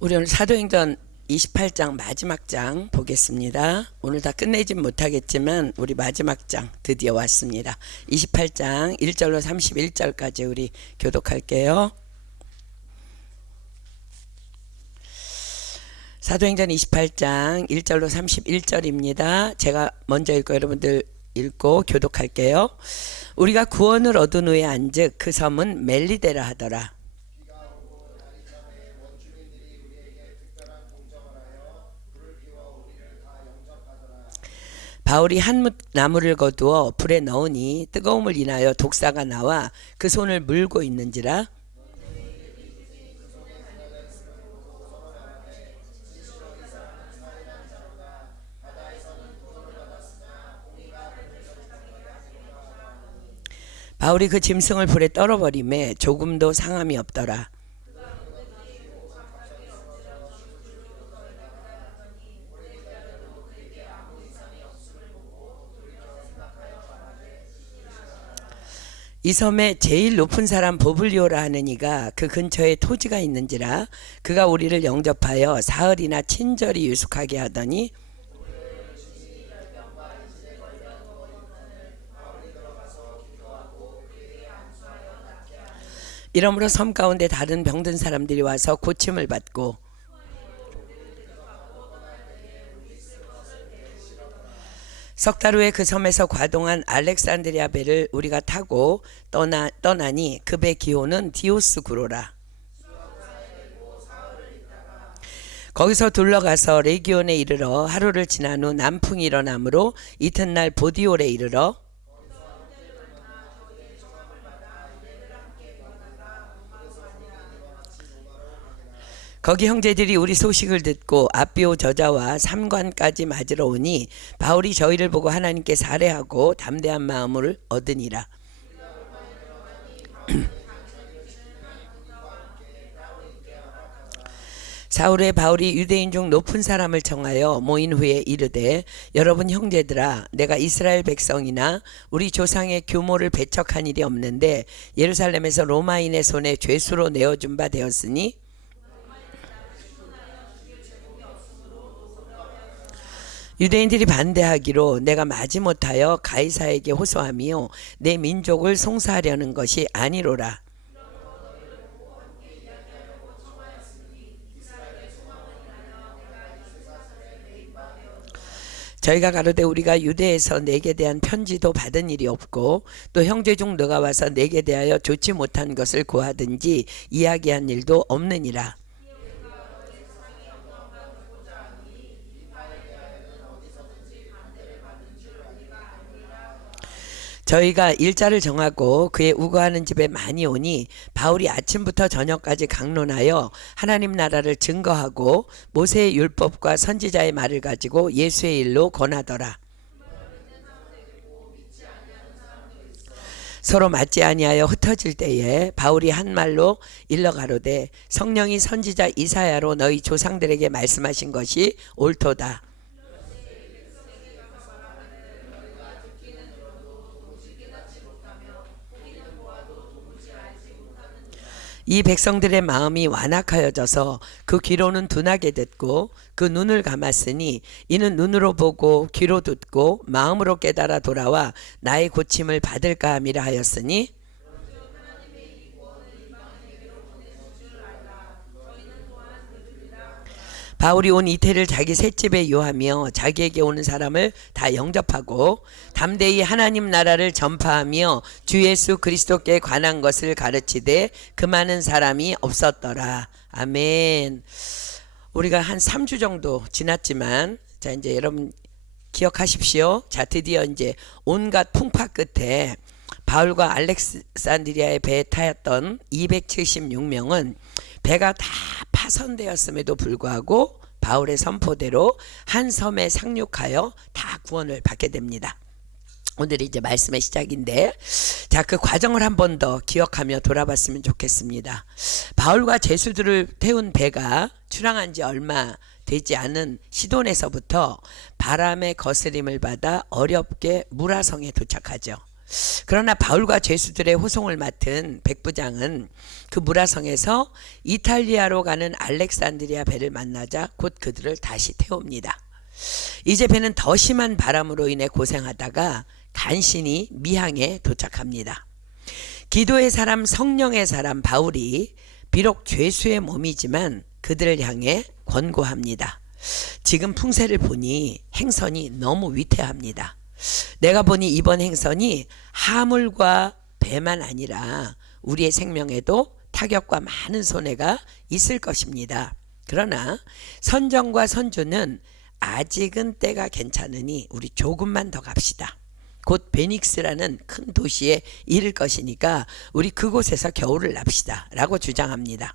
우리 오늘 사도행전 28장 마지막 장 보겠습니다. 오늘 다 끝내진 못하겠지만 우리 마지막 장 드디어 왔습니다. 28장 1절로 31절까지 우리 교독할게요. 사도행전 28장 1절로 31절입니다. 제가 먼저 읽고 여러분들 읽고 교독할게요. 우리가 구원을 얻은 후에 안즉 그 섬은 멜리데라 하더라. 바울이 한 나무를 거두어 불에 넣으니 뜨거움을 인하여 독사가 나와 그 손을 물고 있는지라. 바울이 그 짐승을 불에 떨어버리매 조금도 상함이 없더라. 이 섬에 제일 높은 사람 보블리오라 하는 이가 그 근처에 토지가 있는지라. 그가 우리를 영접하여 사흘이나 친절히 유숙하게 하더니 이러므로 섬 가운데 다른 병든 사람들이 와서 고침을 받고 석 달 후에 그 섬에서 과동한 알렉산드리아 배를 우리가 타고 떠나니 그 배 기호는 디오스 구로라. 거기서 둘러가서 레기온에 이르러 하루를 지난 후 남풍이 일어나므로 이튿날 보디올에 이르러 거기 형제들이 우리 소식을 듣고 아비오 저자와 삼관까지 맞으러 오니 바울이 저희를 보고 하나님께 살해하고 담대한 마음을 얻으니라. 사울의 바울이 유대인 중 높은 사람을 청하여 모인 후에 이르되 여러분 형제들아, 내가 이스라엘 백성이나 우리 조상의 규모를 배척한 일이 없는데 예루살렘에서 로마인의 손에 죄수로 내어준 바 되었으니 유대인들이 반대하기로 내가 마지못하여 가이사에게 호소하며 내 민족을 송사하려는 것이 아니로라. 저희가 가로되 우리가 유대에서 내게 대한 편지도 받은 일이 없고 또 형제 중 너가 와서 내게 대하여 좋지 못한 것을 고하든지 이야기한 일도 없느니라. 저희가 일자를 정하고 그의 우거하는 집에 많이 오니 바울이 아침부터 저녁까지 강론하여 하나님 나라를 증거하고 모세의 율법과 선지자의 말을 가지고 예수의 일로 권하더라. 서로 맞지 아니하여 흩어질 때에 바울이 한 말로 일러 가로되 성령이 선지자 이사야로 너희 조상들에게 말씀하신 것이 옳도다. 이 백성들의 마음이 완악하여져서 그 귀로는 둔하게 듣고 그 눈을 감았으니 이는 눈으로 보고 귀로 듣고 마음으로 깨달아 돌아와 나의 고침을 받을까 함이라 하였으니 바울이 온 이태를 자기 셋집에 요하며 자기에게 오는 사람을 다 영접하고 담대히 하나님 나라를 전파하며 주 예수 그리스도께 관한 것을 가르치되 그 많은 사람이 없었더라. 아멘. 우리가 한 3주 정도 지났지만 자 이제 여러분 기억하십시오. 자 드디어 이제 온갖 풍파 끝에 바울과 알렉산드리아의 배에 타였던 276명은 배가 다 파손되었음에도 불구하고 바울의 선포대로 한 섬에 상륙하여 다 구원을 받게 됩니다. 오늘이 이제 말씀의 시작인데 자 그 과정을 한 번 더 기억하며 돌아봤으면 좋겠습니다. 바울과 제수들을 태운 배가 출항한 지 얼마 되지 않은 시돈에서부터 바람의 거스림을 받아 어렵게 무라성에 도착하죠. 그러나 바울과 죄수들의 호송을 맡은 백부장은 그 무라성에서 이탈리아로 가는 알렉산드리아 배를 만나자 곧 그들을 다시 태웁니다. 이제 배는 더 심한 바람으로 인해 고생하다가 간신히 미항에 도착합니다. 기도의 사람, 성령의 사람 바울이 비록 죄수의 몸이지만 그들을 향해 권고합니다. 지금 풍세를 보니 행선이 너무 위태합니다. 내가 보니 이번 행선이 하물과 배만 아니라 우리의 생명에도 타격과 많은 손해가 있을 것입니다. 그러나 선정과 선주는 아직은 때가 괜찮으니 우리 조금만 더 갑시다. 곧 베닉스라는 큰 도시에 이를 것이니까 우리 그곳에서 겨울을 납시다 라고 주장합니다.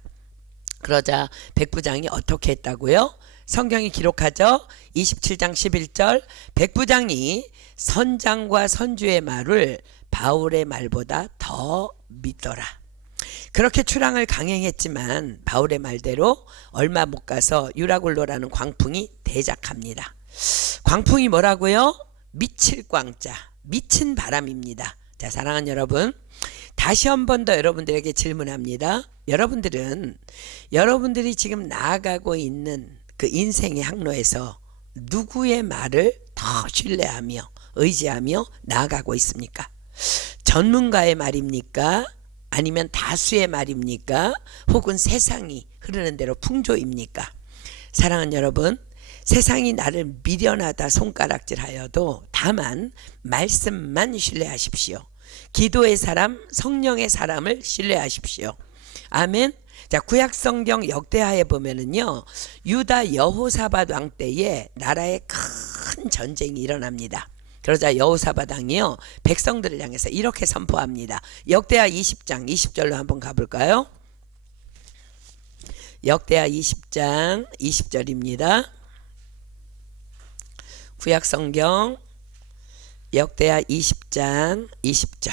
그러자 백부장이 어떻게 했다고요? 성경이 기록하죠. 27장 11절 백부장이 선장과 선주의 말을 바울의 말보다 더 믿더라. 그렇게 출항을 강행했지만 바울의 말대로 얼마 못 가서 유라굴로라는 광풍이 대작합니다. 광풍이 뭐라고요? 미칠 광자, 미친 바람입니다. 자, 사랑하는 여러분, 다시 한 번 더 여러분들에게 질문합니다. 여러분들이 지금 나아가고 있는 그 인생의 항로에서 누구의 말을 더 신뢰하며 의지하며 나아가고 있습니까? 전문가의 말입니까? 아니면 다수의 말입니까? 혹은 세상이 흐르는 대로 풍조입니까? 사랑하는 여러분, 세상이 나를 미련하다 손가락질하여도 다만 말씀만 신뢰하십시오. 기도의 사람, 성령의 사람을 신뢰하십시오. 아멘. 자, 구약성경 역대하에 보면은요, 유다 여호사밧 왕 때에 나라에 큰 전쟁이 일어납니다. 그러자 여호사밧 왕이요, 백성들을 향해서 이렇게 선포합니다. 역대하 20장 20절로 한번 가볼까요? 역대하 20장 20절입니다. 구약성경 역대하 20장 20절.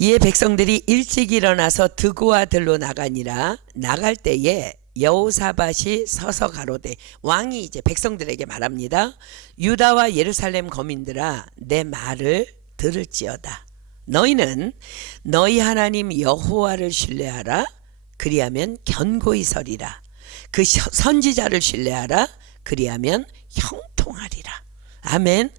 이에 백성들이 일찍 일어나서 드고와 들로 나가니라. 나갈 때에 여호사밧이 서서 가로되, 왕이 이제 백성들에게 말합니다. 유다와 예루살렘 거민들아, 내 말을 들을지어다. 너희는 너희 하나님 여호와를 신뢰하라. 그리하면 견고히 서리라. 그 선지자를 신뢰하라. 그리하면 형통하리라. 아멘.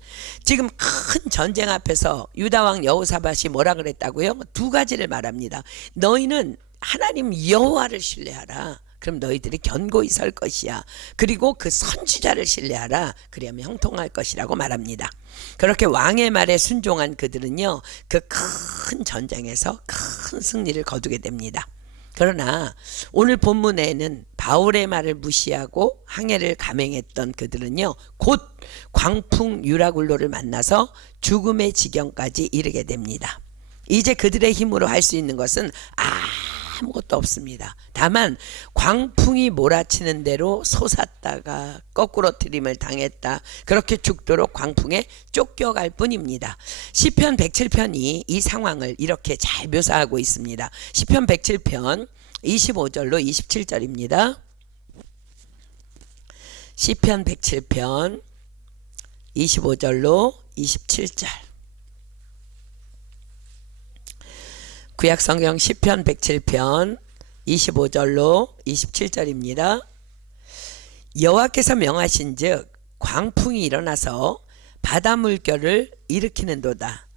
지금 큰 전쟁 앞에서 유다왕 여호사밧이 뭐라 그랬다고요? 두 가지를 말합니다. 너희는 하나님 여호와를 신뢰하라. 그럼 너희들이 견고히 설 것이야. 그리고 그 선지자를 신뢰하라. 그리하면 형통할 것이라고 말합니다. 그렇게 왕의 말에 순종한 그들은요, 그 큰 전쟁에서 큰 승리를 거두게 됩니다. 그러나 오늘 본문에는 바울의 말을 무시하고 항해를 감행했던 그들은요, 곧 광풍 유라굴로를 만나서 죽음의 지경까지 이르게 됩니다. 이제 그들의 힘으로 할 수 있는 것은 아무것도 없습니다. 다만 광풍이 몰아치는 대로 솟았다가 거꾸로 트림을 당했다, 그렇게 죽도록 광풍에 쫓겨갈 뿐입니다. 시편 107편이 이 상황을 이렇게 잘 묘사하고 있습니다. 시편 107편 25절로 27절입니다. 시편 107편 25절로 27절. 구약성경 시편 107편 25절로 27절입니다. 여호와께서 명하신즉 광풍이 일어나서 바다 물결을 일으키는도다.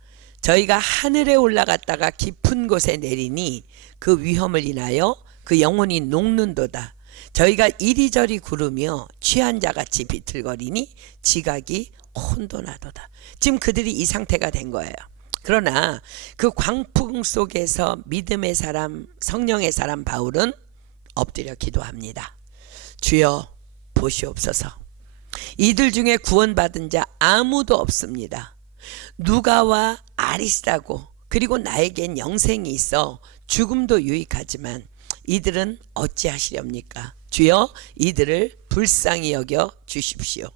저희가 하늘에 올라갔다가 깊은 곳에 내리니 그 위험을 인하여 그 영혼이 녹는도다. 저희가 이리저리 구르며 취한 자같이 비틀거리니 지각이 혼돈하도다. 지금 그들이 이 상태가 된 거예요. 그러나 그 광풍 속에서 믿음의 사람, 성령의 사람 바울은 엎드려 기도합니다. 주여 보시옵소서. 이들 중에 구원받은 자 아무도 없습니다. 누가와 아리스다고, 그리고 나에겐 영생이 있어 죽음도 유익하지만 이들은 어찌하시렵니까? 주여 이들을 불쌍히 여겨 주십시오.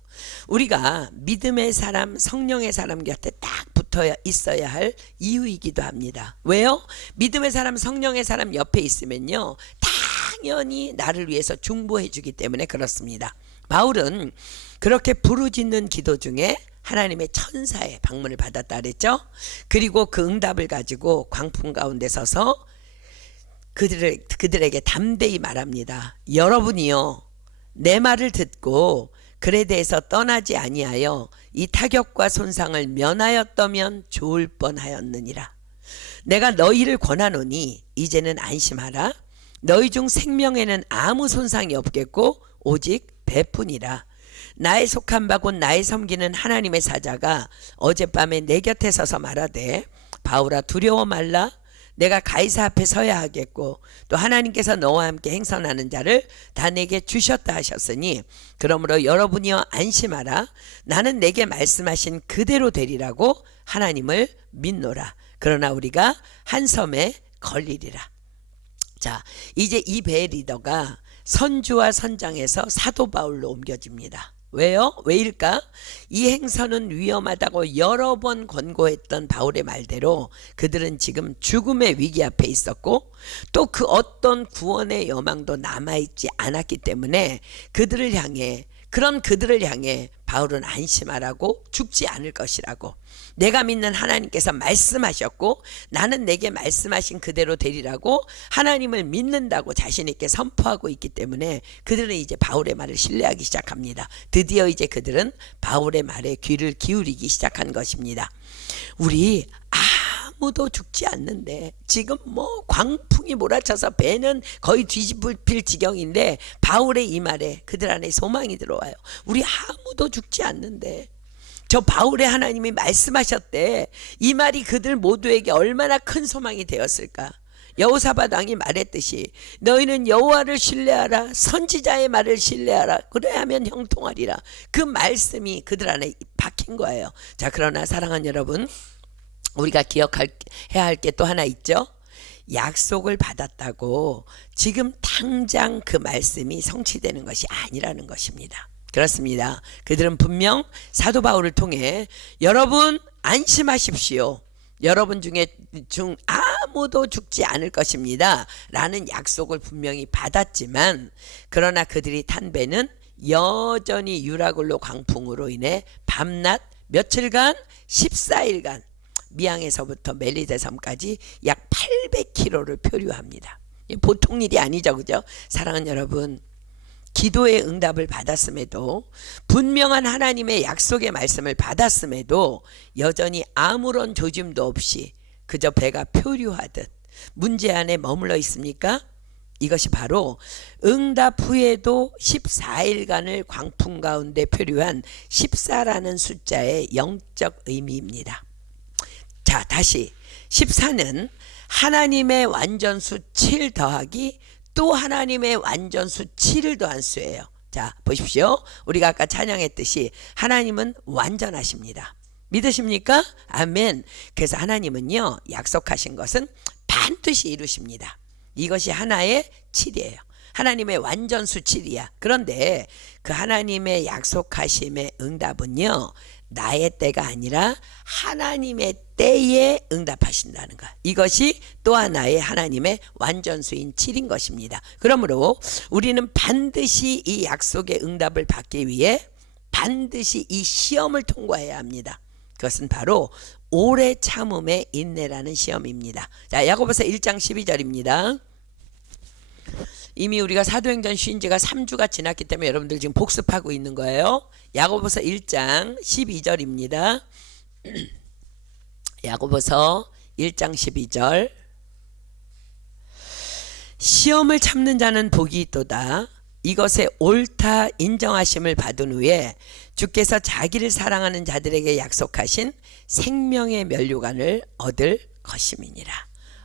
우리가 믿음의 사람, 성령의 사람 곁에 딱 붙어 있어야 할 이유이기도 합니다. 왜요? 믿음의 사람, 성령의 사람 옆에 있으면요, 당연히 나를 위해서 중보해 주기 때문에 그렇습니다. 바울은 그렇게 부르짖는 기도 중에 하나님의 천사의 방문을 받았다 그랬죠. 그리고 그 응답을 가지고 광풍 가운데 서서 그들에게 담대히 말합니다. 여러분이요 내 말을 듣고 글에 대해서 떠나지 아니하여 이 타격과 손상을 면하였다면 좋을 뻔하였느니라. 내가 너희를 권하노니 이제는 안심하라. 너희 중 생명에는 아무 손상이 없겠고 오직 배뿐이라. 나의 속한 바 곧 나의 섬기는 하나님의 사자가 어젯밤에 내 곁에 서서 말하되 바울아 두려워 말라. 내가 가이사 앞에 서야 하겠고 또 하나님께서 너와 함께 행선하는 자를 다 내게 주셨다 하셨으니 그러므로 여러분이여 안심하라. 나는 내게 말씀하신 그대로 되리라고 하나님을 믿노라. 그러나 우리가 한 섬에 걸리리라. 자, 이제 이 배의 리더가 선주와 선장에서 사도 바울로 옮겨집니다. 왜요? 왜일까? 이 행선은 위험하다고 여러 번 권고했던 바울의 말대로 그들은 지금 죽음의 위기 앞에 있었고 또 그 어떤 구원의 여망도 남아있지 않았기 때문에 그들을 향해 바울은 안심하라고 죽지 않을 것이라고 내가 믿는 하나님께서 말씀하셨고 나는 내게 말씀하신 그대로 되리라고 하나님을 믿는다고 자신 있게 선포하고 있기 때문에 그들은 이제 바울의 말을 신뢰하기 시작합니다. 드디어 이제 그들은 바울의 말에 귀를 기울이기 시작한 것입니다. 우리 아무도 죽지 않는데 지금 뭐 광풍이 몰아쳐서 배는 거의 뒤집힐 지경인데 바울의 이 말에 그들 안에 소망이 들어와요. 우리 아무도 죽지 않는데 저 바울의 하나님이 말씀하셨대. 이 말이 그들 모두에게 얼마나 큰 소망이 되었을까. 여호사밧 왕이 말했듯이 너희는 여호와를 신뢰하라. 선지자의 말을 신뢰하라. 그래야만 형통하리라. 그 말씀이 그들 안에 박힌 거예요. 자, 그러나 사랑하는 여러분, 우리가 기억해야 할 게 또 하나 있죠. 약속을 받았다고 지금 당장 그 말씀이 성취되는 것이 아니라는 것입니다. 그렇습니다. 그들은 분명 사도 바울을 통해 여러분 안심하십시오. 여러분 중 아무도 죽지 않을 것입니다. 라는 약속을 분명히 받았지만 그러나 그들이 탄 배는 여전히 유라굴로 광풍으로 인해 밤낮 며칠간 14일간 미항에서부터 멜리데 섬까지 약 800km를 표류합니다. 보통 일이 아니죠, 그죠? 사랑하는 여러분, 기도의 응답을 받았음에도 분명한 하나님의 약속의 말씀을 받았음에도 여전히 아무런 조짐도 없이 그저 배가 표류하듯 문제 안에 머물러 있습니까? 이것이 바로 응답 후에도 14일간을 광풍 가운데 표류한 14라는 숫자의 영적 의미입니다. 자, 다시 14는 하나님의 완전수 7 더하기 또 하나님의 완전수 7을 더한 수예요. 자, 보십시오. 우리가 아까 찬양했듯이 하나님은 완전하십니다. 믿으십니까? 아멘. 그래서 하나님은요, 약속하신 것은 반드시 이루십니다. 이것이 하나의 7이에요. 하나님의 완전수 7이야. 그런데 그 하나님의 약속하심의 응답은요, 나의 때가 아니라 하나님의 때에 응답하신다는 것. 이것이 또 하나의 하나님의 완전수인 7인 것입니다. 그러므로 우리는 반드시 이 약속의 응답을 받기 위해 반드시 이 시험을 통과해야 합니다. 그것은 바로 오래 참음의 인내라는 시험입니다. 자, 야고보서 1장 12절입니다. 이미 우리가 사도행전 쉰 지가 3주가 지났기 때문에 여러분들 지금 복습하고 있는 거예요. 야고보서 1장 12절입니다. 야고보서 1장 12절. 시험을 참는 자는 복이 있도다. 이것에 옳다 인정하심을 받은 후에 주께서 자기를 사랑하는 자들에게 약속하신 생명의 면류관을 얻을 것임이니라.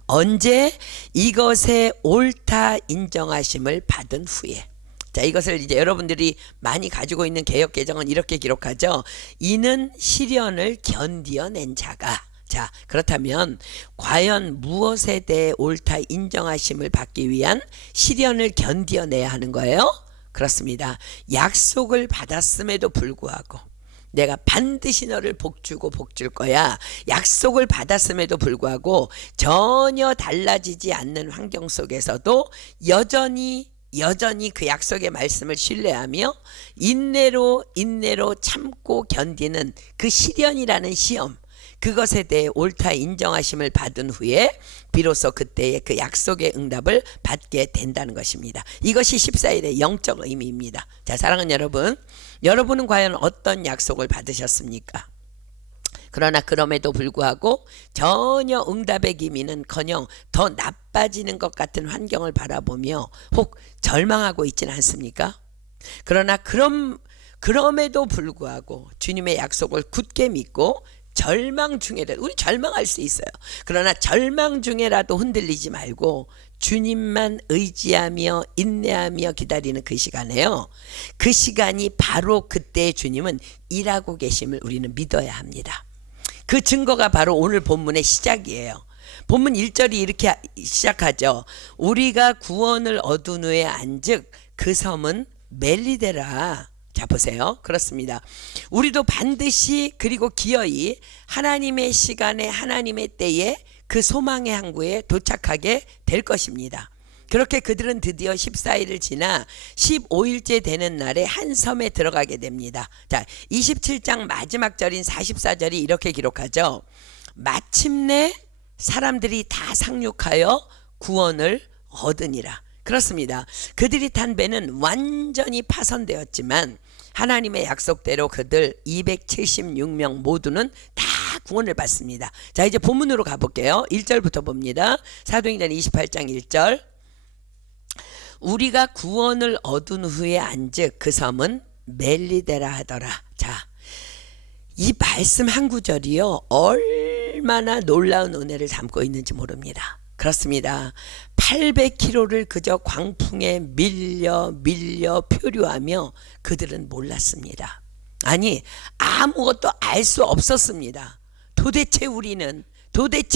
언제? 이것에 옳다 인정하심을 받은 후에. 자, 이것을 이제 여러분들이 많이 가지고 있는 개역 개정은 이렇게 기록하죠. 이는 시련을 견디어낸 자가. 자, 그렇다면 과연 무엇에 대해 옳다 인정하심을 받기 위한 시련을 견디어내야 하는 거예요? 그렇습니다. 약속을 받았음에도 불구하고 내가 반드시 너를 복주고 복줄 거야. 약속을 받았음에도 불구하고 전혀 달라지지 않는 환경 속에서도 여전히 여전히 그 약속의 말씀을 신뢰하며 인내로 참고 견디는 그 시련이라는 시험, 그것에 대해 옳다 인정하심을 받은 후에 비로소 그때의 그 약속의 응답을 받게 된다는 것입니다. 이것이 14일의 영적 의미입니다. 자, 사랑하는 여러분, 여러분은 과연 어떤 약속을 받으셨습니까? 그러나 그럼에도 불구하고 전혀 응답의 기미는커녕 더 나빠지는 것 같은 환경을 바라보며 혹 절망하고 있지는 않습니까? 그러나 그럼에도 불구하고 주님의 약속을 굳게 믿고 절망 중에라도, 우리 절망할 수 있어요. 그러나 절망 중에라도 흔들리지 말고 주님만 의지하며 인내하며 기다리는 그 시간에요, 그 시간이 바로 그때 주님은 일하고 계심을 우리는 믿어야 합니다. 그 증거가 바로 오늘 본문의 시작이에요. 본문 1절이 이렇게 시작하죠. 우리가 구원을 얻은 후에 안즉 그 섬은 멜리데라. 자, 보세요. 그렇습니다. 우리도 반드시 그리고 기어이 하나님의 시간에 하나님의 때에 그 소망의 항구에 도착하게 될 것입니다. 그렇게 그들은 드디어 14일을 지나 15일째 되는 날에 한 섬에 들어가게 됩니다. 자, 27장 마지막 절인 44절이 이렇게 기록하죠. 마침내 사람들이 다 상륙하여 구원을 얻으니라. 그렇습니다. 그들이 탄 배는 완전히 파손되었지만 하나님의 약속대로 그들 276명 모두는 다 구원을 받습니다. 자, 이제 본문으로 가볼게요. 1절부터 봅니다. 사도행전 28장 1절. 우리가 구원을 얻은 후에 안즉 그 섬은 멜리데라 하더라. 자, 이 말씀 한 구절이요, 얼마나 놀라운 은혜를 담고 있는지 모릅니다. 그렇습니다. 800km를 그저 광풍에 밀려 표류하며 그들은 몰랐습니다. 아니, 아무것도 알 수 없었습니다. 도대체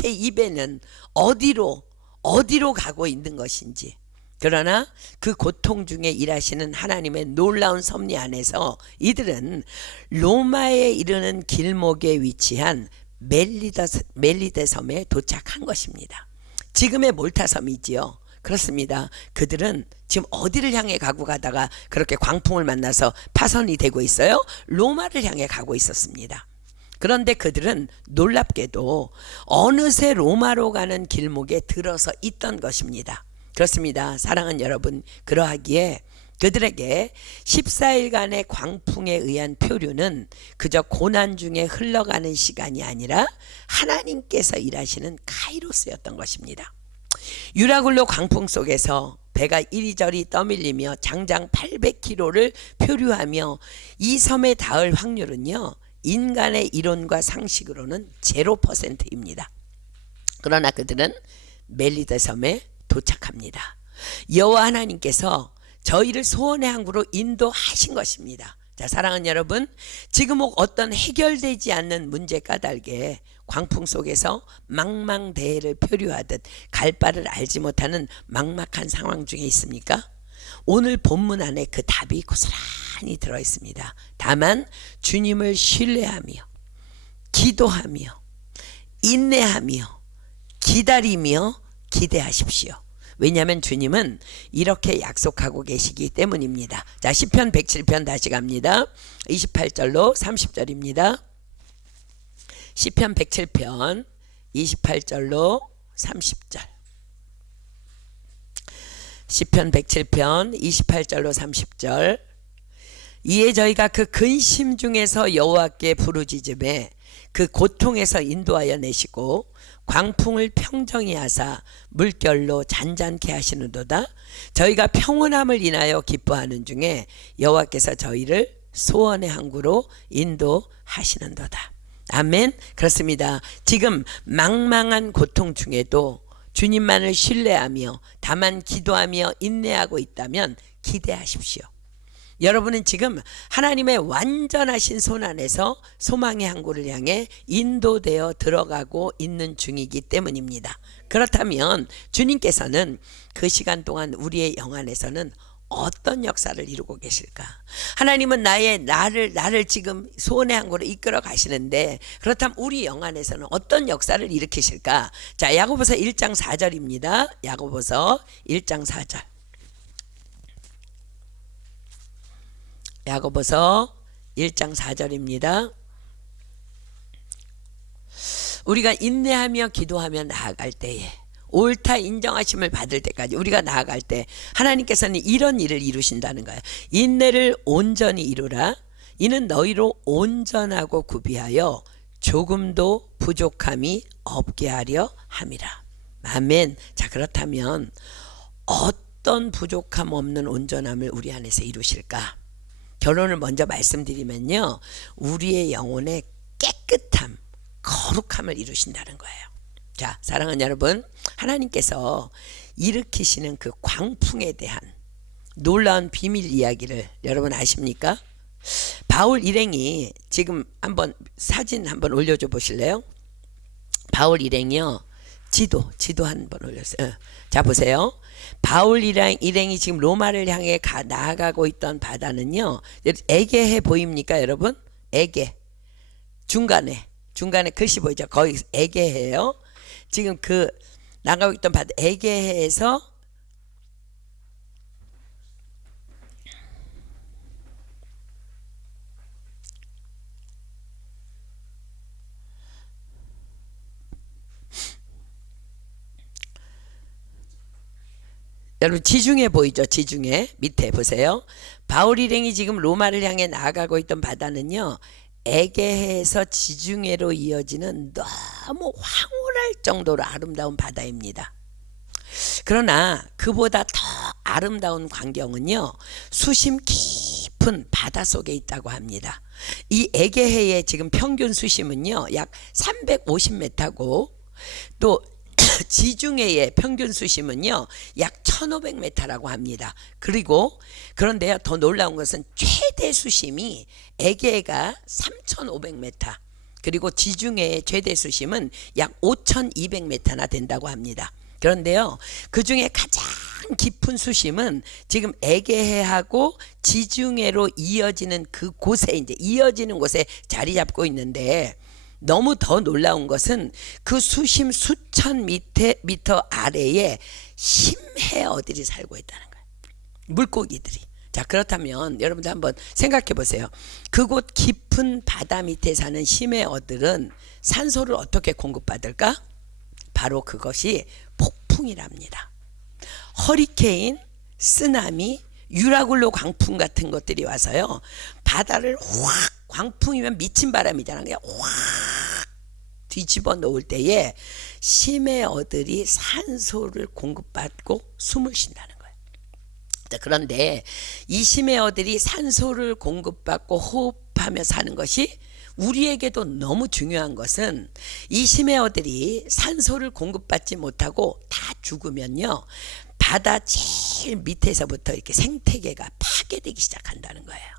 이 배는 어디로 가고 있는 것인지. 그러나 그 고통 중에 일하시는 하나님의 놀라운 섭리 안에서 이들은 로마에 이르는 길목에 위치한 멜리데 섬에 도착한 것입니다. 지금의 몰타 섬이지요. 그렇습니다. 그들은 지금 어디를 향해 가다가 그렇게 광풍을 만나서 파손이 되고 있어요? 로마를 향해 가고 있었습니다. 그런데 그들은 놀랍게도 어느새 로마로 가는 길목에 들어서 있던 것입니다. 그렇습니다. 사랑하는 여러분, 그러하기에 그들에게 14일간의 광풍에 의한 표류는 그저 고난 중에 흘러가는 시간이 아니라 하나님께서 일하시는 카이로스였던 것입니다. 유라굴로 광풍 속에서 배가 이리저리 떠밀리며 장장 800km를 표류하며 이 섬에 닿을 확률은요, 인간의 이론과 상식으로는 0%입니다. 그러나 그들은 멜리데 섬에 도착합니다. 여호와 하나님께서 저희를 소원의 항구로 인도하신 것입니다. 자, 사랑하는 여러분, 지금 어떤 해결되지 않는 문제 까닭에 광풍 속에서 망망대해를 표류하듯 갈 바를 알지 못하는 막막한 상황 중에 있습니까? 오늘 본문 안에 그 답이 고스란히 들어있습니다. 다만 주님을 신뢰하며 기도하며 인내하며 기다리며 기대하십시오. 왜냐하면 주님은 이렇게 약속하고 계시기 때문입니다. 자, 시편 107편 다시 갑니다. 28절로 30절입니다. 시편 107편 28절로 30절. 시편 107편 28절로 30절. 이에 저희가 그 근심 중에서 여호와께 부르짖음에 그 고통에서 인도하여 내시고 광풍을 평정히 하사 물결로 잔잔케 하시는도다. 저희가 평온함을 인하여 기뻐하는 중에 여호와께서 저희를 소원의 항구로 인도하시는도다. 아멘. 그렇습니다. 지금 망망한 고통 중에도 주님만을 신뢰하며 다만 기도하며 인내하고 있다면 기대하십시오. 여러분은 지금 하나님의 완전하신 손 안에서 소망의 항구를 향해 인도되어 들어가고 있는 중이기 때문입니다. 그렇다면 주님께서는 그 시간 동안 우리의 영 안에서는 어떤 역사를 이루고 계실까? 하나님은 나를 지금 소원의 항구로 이끌어 가시는데, 그렇다면 우리 영 안에서는 어떤 역사를 일으키실까? 자, 야고보서 1장 4절입니다. 야고보서 1장 4절. 야고보서 1장 4절입니다. 우리가 인내하며 기도하며 나아갈 때에 옳다 인정하심을 받을 때까지 우리가 나아갈 때 하나님께서는 이런 일을 이루신다는 거예요. 인내를 온전히 이루라. 이는 너희로 온전하고 구비하여 조금도 부족함이 없게 하려 함이라. 아멘. 자, 그렇다면 어떤 부족함 없는 온전함을 우리 안에서 이루실까? 결론을 먼저 말씀드리면요, 우리의 영혼의 깨끗함, 거룩함을 이루신다는 거예요. 자, 사랑하는 여러분, 하나님께서 일으키시는 그 광풍에 대한 놀라운 비밀 이야기를 여러분 아십니까? 바울 일행이 지금 한번 사진 한번 올려줘 보실래요? 바울 일행이요, 지도 한번 올렸어요. 자, 보세요. 바울 일행이 지금 로마를 향해 나아가고 있던 바다는요, 에게해 보입니까 여러분? 에게 중간에 글씨 보이죠? 거기 에게해예요. 지금 그 나가고 있던 바다 에게해에서 여러분 지중해 보이죠? 지중해 밑에 보세요. 바울 일행이 지금 로마를 향해 나아가고 있던 바다는요, 에게해에서 지중해로 이어지는 너무 황홀할 정도로 아름다운 바다입니다. 그러나 그보다 더 아름다운 광경은요, 수심 깊은 바다 속에 있다고 합니다. 이 에게해의 지금 평균 수심은요 약 350m고 또 지중해의 평균 수심은요 약 1500m라고 합니다. 그런데요, 더 놀라운 것은 최대 수심이 에게해가 3500m, 그리고 지중해의 최대 수심은 약 5200m나 된다고 합니다. 그런데요, 그 중에 가장 깊은 수심은 지금 에게해하고 지중해로 이어지는 그곳에 이제 이어지는 곳에 자리 잡고 있는데, 너무 더 놀라운 것은 그 수심 수천 미터 아래에 심해어들이 살고 있다는 거예요. 물고기들이. 자, 그렇다면 여러분들 한번 생각해 보세요. 그곳 깊은 바다 밑에 사는 심해어들은 산소를 어떻게 공급받을까? 바로 그것이 폭풍이랍니다. 허리케인, 쓰나미, 유라굴로 광풍 같은 것들이 와서요, 바다를 확, 광풍이면 미친 바람이잖아요. 그냥 확 뒤집어 놓을 때에 심해어들이 산소를 공급받고 숨을 쉰다는 거예요. 그런데 이 심해어들이 산소를 공급받고 호흡하며 사는 것이 우리에게도 너무 중요한 것은, 이 심해어들이 산소를 공급받지 못하고 다 죽으면요, 바다 제일 밑에서부터 이렇게 생태계가 파괴되기 시작한다는 거예요.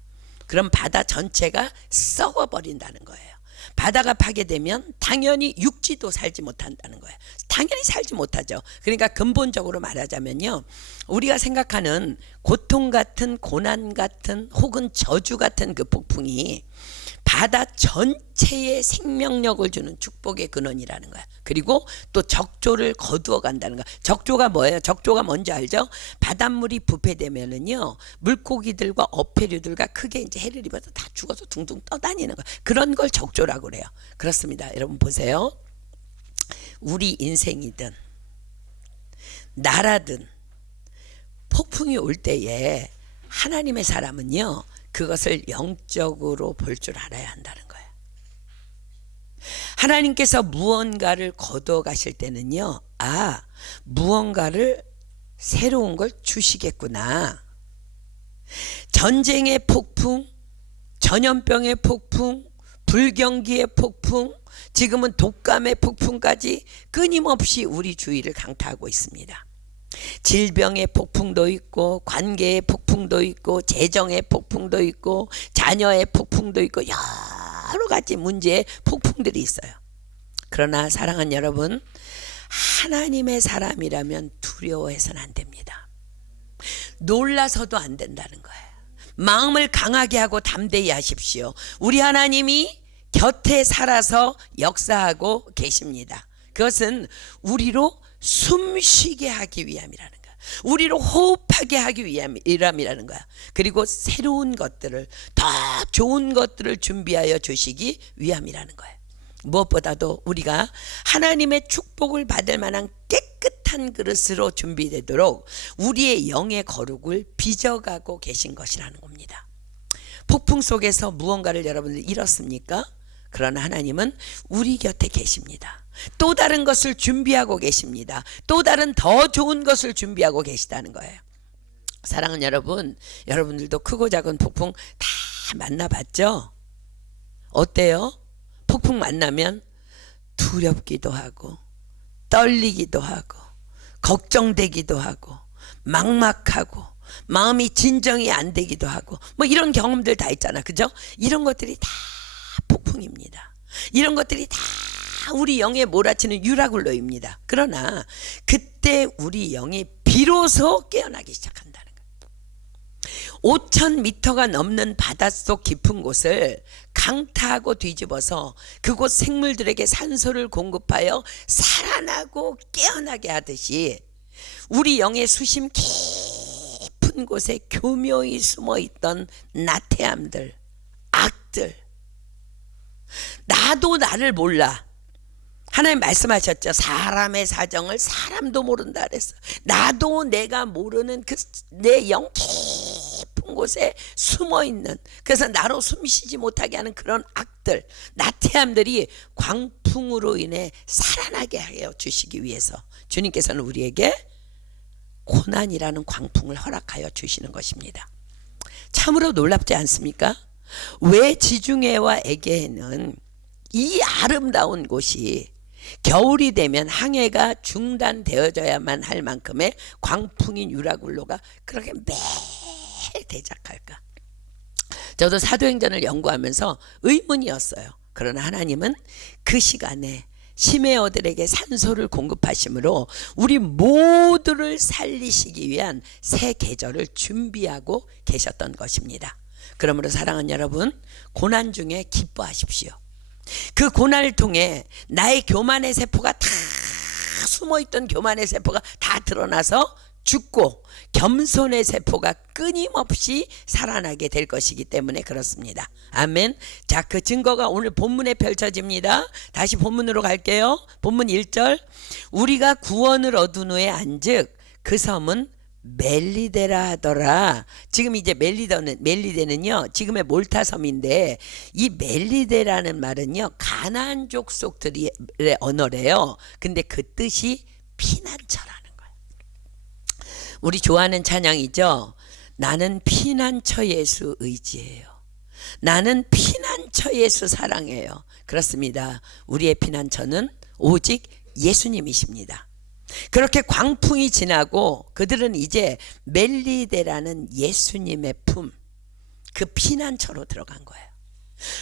그럼 바다 전체가 썩어버린다는 거예요. 바다가 파괴되면 당연히 육지도 살지 못한다는 거예요. 당연히 살지 못하죠. 그러니까 근본적으로 말하자면요, 우리가 생각하는 고통 같은, 고난 같은, 혹은 저주 같은 그 폭풍이 바다 전체에 생명력을 주는 축복의 근원이라는 거야. 그리고 또 적조를 거두어 간다는 거야. 적조가 뭐예요? 적조가 뭔지 알죠? 바닷물이 부패되면은요, 물고기들과 어패류들과 크게 이제 해를 입어서 다 죽어서 둥둥 떠다니는 거야. 그런 걸 적조라고 그래요. 그렇습니다. 여러분 보세요. 우리 인생이든 나라든 폭풍이 올 때에 하나님의 사람은요, 그것을 영적으로 볼 줄 알아야 한다는 거예요. 하나님께서 무언가를 거두어 가실 때는요, 무언가를 새로운 걸 주시겠구나. 전쟁의 폭풍, 전염병의 폭풍, 불경기의 폭풍, 지금은 독감의 폭풍까지 끊임없이 우리 주위를 강타하고 있습니다. 질병의 폭풍도 있고, 관계의 폭풍도 있고, 재정의 폭풍도 있고, 자녀의 폭풍도 있고, 여러 가지 문제의 폭풍들이 있어요. 그러나 사랑하는 여러분, 하나님의 사람이라면 두려워해서는 안 됩니다. 놀라서도 안 된다는 거예요. 마음을 강하게 하고 담대히 하십시오. 우리 하나님이 곁에 살아서 역사하고 계십니다. 그것은 우리로 숨쉬게 하기 위함이라는 거야. 우리로 호흡하게 하기 위함이라는 거야. 그리고 새로운 것들을, 더 좋은 것들을 준비하여 주시기 위함이라는 거야. 무엇보다도 우리가 하나님의 축복을 받을 만한 깨끗한 그릇으로 준비되도록 우리의 영의 거룩을 빚어가고 계신 것이라는 겁니다. 폭풍 속에서 무언가를 여러분들 잃었습니까? 그러나 하나님은 우리 곁에 계십니다. 또 다른 것을 준비하고 계십니다. 또 다른 더 좋은 것을 준비하고 계시다는 거예요. 사랑하는 여러분, 여러분들도 크고 작은 폭풍 다 만나봤죠? 어때요? 폭풍 만나면 두렵기도 하고 떨리기도 하고 걱정되기도 하고 막막하고 마음이 진정이 안 되기도 하고 뭐 이런 경험들 다 있잖아, 그죠? 이런 것들이 다 폭풍입니다. 이런 것들이 다 우리 영에 몰아치는 유라굴로입니다. 그러나 그때 우리 영이 비로소 깨어나기 시작한다는 거예요. 5,000m가 넘는 바닷속 깊은 곳을 강타하고 뒤집어서 그곳 생물들에게 산소를 공급하여 살아나고 깨어나게 하듯이 우리 영의 수심 깊은 곳에 교묘히 숨어있던 나태함들, 악들, 나도 나를 몰라. 하나님 말씀하셨죠. 사람의 사정을 사람도 모른다 그랬어. 나도 내가 모르는 그 내 영 깊은 곳에 숨어있는, 그래서 나로 숨쉬지 못하게 하는 그런 악들, 나태함들이 광풍으로 인해 살아나게 하여 주시기 위해서 주님께서는 우리에게 고난이라는 광풍을 허락하여 주시는 것입니다. 참으로 놀랍지 않습니까? 왜 지중해와 에게해는 이 아름다운 곳이 겨울이 되면 항해가 중단되어져야만 할 만큼의 광풍인 유라굴로가 그렇게 매일 대작할까? 저도 사도행전을 연구하면서 의문이었어요. 그러나 하나님은 그 시간에 시메어들에게 산소를 공급하심으로 우리 모두를 살리시기 위한 새 계절을 준비하고 계셨던 것입니다. 그러므로 사랑하는 여러분, 고난 중에 기뻐하십시오. 그 고난을 통해 나의 교만의 세포가 다 숨어있던 교만의 세포가 다 드러나서 죽고 겸손의 세포가 끊임없이 살아나게 될 것이기 때문에 그렇습니다. 아멘. 자, 그 증거가 오늘 본문에 펼쳐집니다. 다시 본문으로 갈게요. 본문 1절. 우리가 구원을 얻은 후에 안즉 그 섬은 멜리데라 하더라. 지금 이제 멜리데는요 지금의 몰타 섬인데, 이 멜리데라는 말은요 가나안 족속들의 언어래요. 근데 그 뜻이 피난처라는 거예요. 우리 좋아하는 찬양이죠. 나는 피난처 예수 의지해요. 나는 피난처 예수 사랑해요. 그렇습니다. 우리의 피난처는 오직 예수님이십니다. 그렇게 광풍이 지나고 그들은 이제 멜리데라는 예수님의 품, 그 피난처로 들어간 거예요.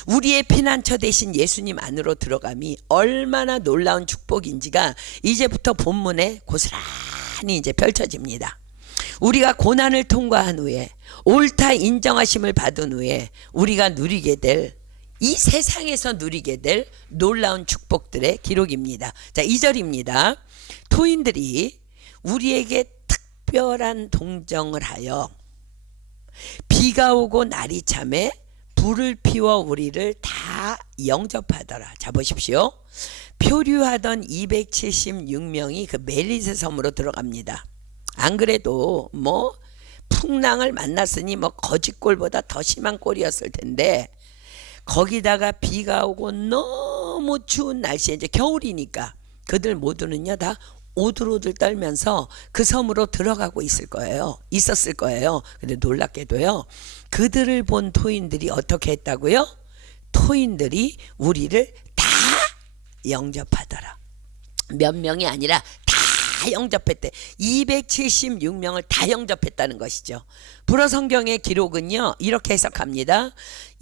우리의 피난처 대신 예수님 안으로 들어감이 얼마나 놀라운 축복인지가 이제부터 본문에 고스란히 이제 펼쳐집니다. 우리가 고난을 통과한 후에 옳다 인정하심을 받은 후에 우리가 누리게 될, 이 세상에서 누리게 될 놀라운 축복들의 기록입니다. 자, 2절입니다. 토인들이 우리에게 특별한 동정을 하여 비가 오고 날이 참에 불을 피워 우리를 다 영접하더라. 자, 보십시오. 표류하던 276명이 그 멜리세 섬으로 들어갑니다. 안 그래도 뭐 풍랑을 만났으니 뭐 거짓골보다 더 심한 꼴이었을 텐데, 거기다가 비가 오고 너무 추운 날씨에, 이제 겨울이니까 그들 모두는요 다 오들오들 떨면서 그 섬으로 들어가고 있었을 거예요. 근데 놀랍게도요, 그들을 본 토인들이 어떻게 했다고요? 토인들이 우리를 다 영접하더라. 몇 명이 아니라 다 영접했대. 276명을 다 영접했다는 것이죠. 불어 성경의 기록은요 이렇게 해석합니다.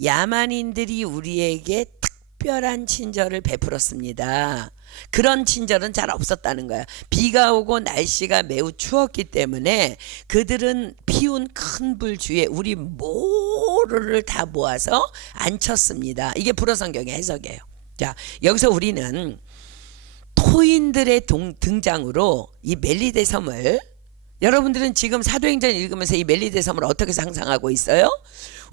야만인들이 우리에게 특별한 친절을 베풀었습니다. 그런 친절은 잘 없었다는 거야. 비가 오고 날씨가 매우 추웠기 때문에 그들은 피운 큰 불 주위에 우리 모두를 다 모아서 앉혔습니다. 이게 불어 성경의 해석이에요. 자, 여기서 우리는 토인들의 등장으로 이 멜리데 섬을 여러분들은 지금 사도행전 읽으면서 이 멜리데 섬을 어떻게 상상하고 있어요?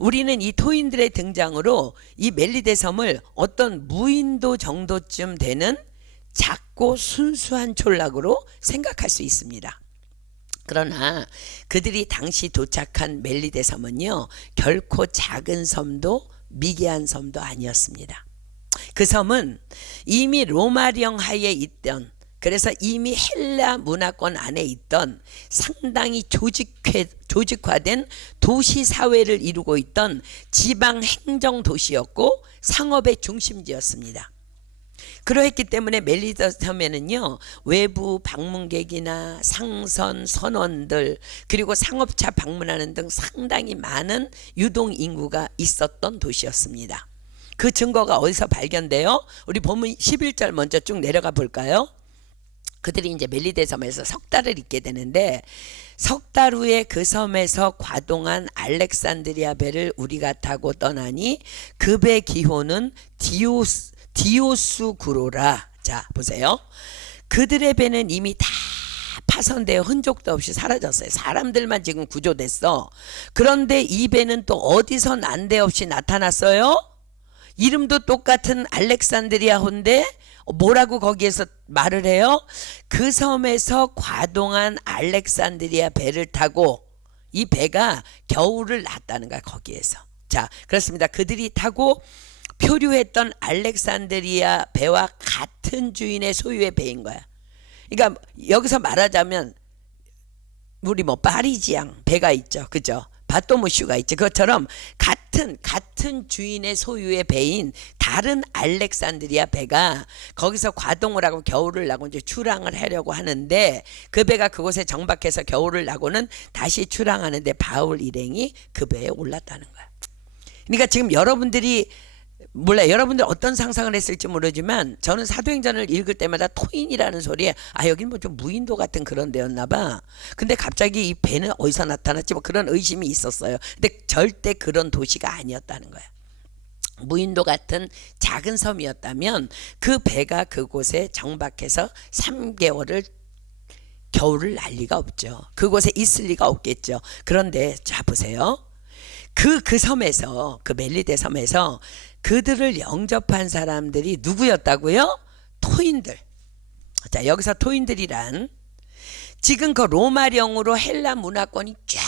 우리는 이 토인들의 등장으로 이 멜리데 섬을 어떤 무인도 정도쯤 되는 작고 순수한 촌락으로 생각할 수 있습니다. 그러나 그들이 당시 도착한 멜리데 섬은요, 결코 작은 섬도 미개한 섬도 아니었습니다. 그 섬은 이미 로마령 하에 있던, 그래서 이미 헬라 문화권 안에 있던 상당히 조직화된 도시 사회를 이루고 있던 지방 행정 도시였고 상업의 중심지였습니다. 그러했기 때문에 멜리데 섬에는요, 외부 방문객이나 상선 선원들, 그리고 상업차 방문하는 등 상당히 많은 유동 인구가 있었던 도시였습니다. 그 증거가 어디서 발견돼요? 우리 본문 11절 먼저 쭉 내려가 볼까요? 그들이 이제 멜리데 섬에서 석 달을 있게 되는데, 석 달 후에 그 섬에서 과동한 알렉산드리아 배를 우리가 타고 떠나니 그 배 기호는 디오스구로라. 자, 보세요. 그들의 배는 이미 다 파손되어 흔적도 없이 사라졌어요. 사람들만 지금 구조됐어. 그런데 이 배는 또 어디서 난데없이 나타났어요? 이름도 똑같은 알렉산드리아호인데 뭐라고 거기에서 말을 해요? 그 섬에서 과동한 알렉산드리아 배를 타고, 이 배가 겨울을 났다는 거야 거기에서. 자, 그렇습니다. 그들이 타고 표류했던 알렉산드리아 배와 같은 주인의 소유의 배인 거야. 그러니까 여기서 말하자면 우리 뭐 파리지앙 배가 있죠, 그죠? 바토무슈가 있죠. 그것처럼 같은 주인의 소유의 배인 다른 알렉산드리아 배가 거기서 과동을 하고 겨울을 나고 이제 출항을 하려고 하는데, 그 배가 그곳에 정박해서 겨울을 나고는 다시 출항하는데 바울 일행이 그 배에 올랐다는 거야. 그러니까 지금 여러분들이 몰라요. 여러분들 어떤 상상을 했을지 모르지만 저는 사도행전을 읽을 때마다 토인이라는 소리에 여긴 뭐 좀 무인도 같은 그런 데였나 봐. 근데 갑자기 이 배는 어디서 나타났지 뭐 그런 의심이 있었어요. 근데 절대 그런 도시가 아니었다는 거야. 무인도 같은 작은 섬이었다면 그 배가 그곳에 정박해서 3개월을 겨울을 날 리가 없죠. 그곳에 있을 리가 없겠죠. 그런데 자 보세요. 그 섬에서, 그 멜리데 섬에서 그들을 영접한 사람들이 누구였다고요? 토인들. 자, 여기서 토인들이란 지금 그 로마령으로 헬라 문화권이 쫙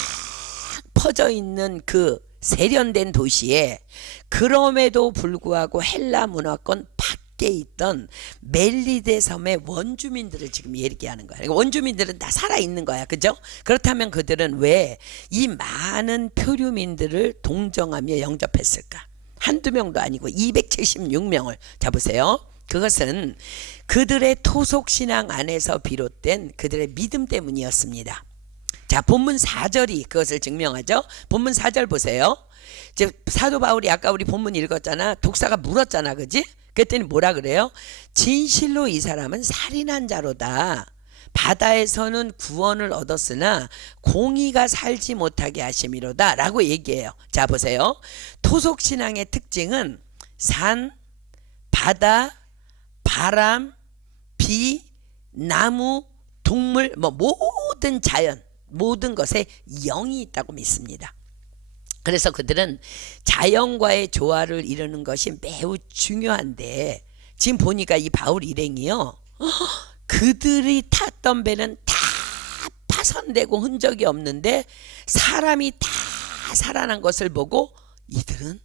퍼져 있는 그 세련된 도시에, 그럼에도 불구하고 헬라 문화권 밖에 있던 멜리데 섬의 원주민들을 지금 얘기하는 거야. 그러니까 원주민들은 다 살아있는 거야, 그죠? 그렇다면 그들은 왜 이 많은 표류민들을 동정하며 영접했을까? 한두 명도 아니고 276명을 잡으세요. 그것은 그들의 토속신앙 안에서 비롯된 그들의 믿음 때문이었습니다. 자, 본문 4절이 그것을 증명하죠. 본문 4절 보세요. 사도 바울이 아까 우리 본문 읽었잖아. 독사가 물었잖아, 그지? 그랬더니 뭐라 그래요? 진실로 이 사람은 살인한 자로다. 바다에서는 구원을 얻었으나 공의가 살지 못하게 하심이로다 라고 얘기해요. 자, 보세요. 토속신앙의 특징은 산, 바다, 바람, 비, 나무, 동물, 뭐 모든 자연, 모든 것에 영이 있다고 믿습니다. 그래서 그들은 자연과의 조화를 이루는 것이 매우 중요한데, 지금 보니까 이 바울 일행이요, 그들이 탔던 배는 다 파손되고 흔적이 없는데 사람이 다 살아난 것을 보고, 이들은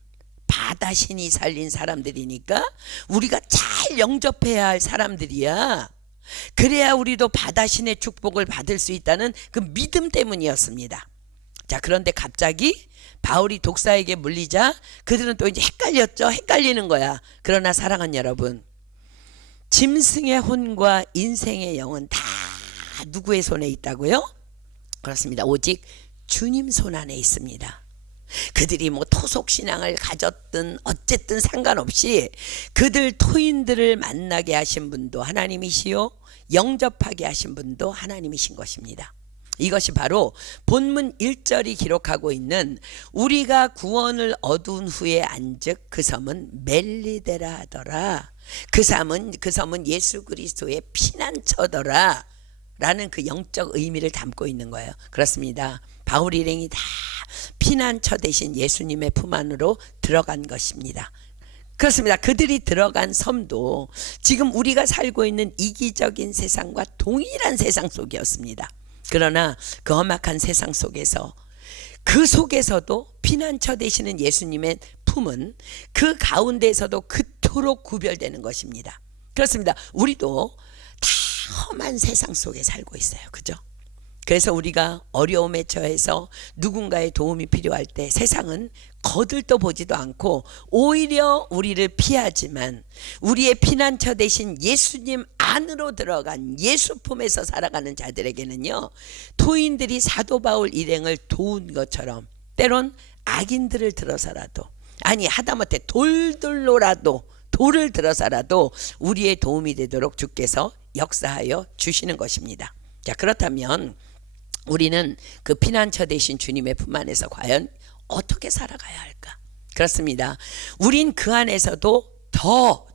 바다신이 살린 사람들이니까 우리가 잘 영접해야 할 사람들이야. 그래야 우리도 바다신의 축복을 받을 수 있다는 그 믿음 때문이었습니다. 자, 그런데 갑자기 바울이 독사에게 물리자 그들은 또 이제 헷갈렸죠. 헷갈리는 거야. 그러나 사랑하는 여러분, 짐승의 혼과 인생의 영은 다 누구의 손에 있다고요? 그렇습니다. 오직 주님 손 안에 있습니다. 그들이 뭐 토속신앙을 가졌든 어쨌든 상관없이 그들 토인들을 만나게 하신 분도 하나님이시요, 영접하게 하신 분도 하나님이신 것입니다. 이것이 바로 본문 1절이 기록하고 있는 우리가 구원을 얻은 후에 안즉 그 섬은 멜리데라 하더라. 그 섬은 예수 그리스도의 피난처더라 라는 그 영적 의미를 담고 있는 거예요. 그렇습니다. 바울 일행이 다 피난처 대신 예수님의 품 안으로 들어간 것입니다. 그렇습니다. 그들이 들어간 섬도 지금 우리가 살고 있는 이기적인 세상과 동일한 세상 속이었습니다. 그러나 그 험악한 세상 속에서 그 속에서도 피난처 되시는 예수님의 품은 그 가운데에서도 그토록 구별되는 것입니다. 그렇습니다. 우리도 다 험한 세상 속에 살고 있어요. 그죠? 그래서 우리가 어려움에 처해서 누군가의 도움이 필요할 때 세상은 거들떠 보지도 않고 오히려 우리를 피하지만 우리의 피난처 대신 예수님 안으로 들어간 예수 품에서 살아가는 자들에게는요, 토인들이 사도 바울 일행을 도운 것처럼 때론 악인들을 들어서라도, 아니 하다못해 돌들로라도, 돌을 들어서라도 우리의 도움이 되도록 주께서 역사하여 주시는 것입니다. 자, 그렇다면 우리는 그 피난처 되신 주님의 품 안에서 과연 어떻게 살아가야 할까? 그렇습니다. 우린 그 안에서도 더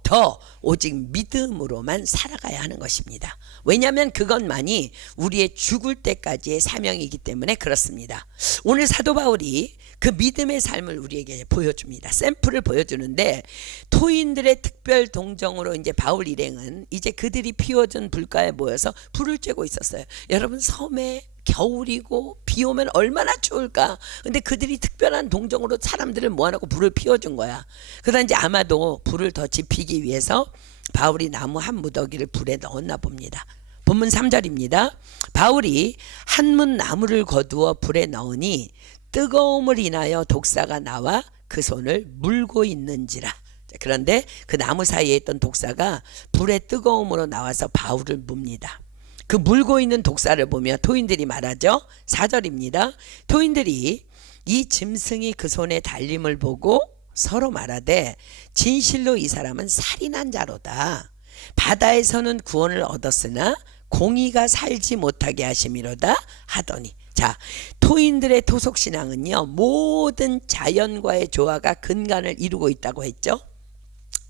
오직 믿음으로만 살아가야 하는 것입니다. 왜냐하면 그것만이 우리의 죽을 때까지의 사명이기 때문에 그렇습니다. 오늘 사도 바울이 그 믿음의 삶을 우리에게 보여줍니다. 샘플을 보여주는데, 토인들의 특별 동정으로 이제 바울 일행은 이제 그들이 피워준 불가에 모여서 불을 쬐고 있었어요. 여러분, 섬에 겨울이고 비 오면 얼마나 추울까. 근데 그들이 특별한 동정으로 사람들을 모아놓고 불을 피워준 거야. 그러다 이제 아마도 불을 더 지피기 위해서 바울이 나무 한 무더기를 불에 넣었나 봅니다. 본문 3절입니다. 바울이 한 문 나무를 거두어 불에 넣으니 뜨거움을 인하여 독사가 나와 그 손을 물고 있는지라. 그런데 그 나무 사이에 있던 독사가 불의 뜨거움으로 나와서 바울을 뭅니다. 그 물고 있는 독사를 보며 토인들이 말하죠. 4절입니다. 토인들이 이 짐승이 그 손에 달림을 보고 서로 말하되 진실로 이 사람은 살인한 자로다. 바다에서는 구원을 얻었으나 공의가 살지 못하게 하심이로다 하더니. 자, 토인들의 토속신앙은요, 모든 자연과의 조화가 근간을 이루고 있다고 했죠.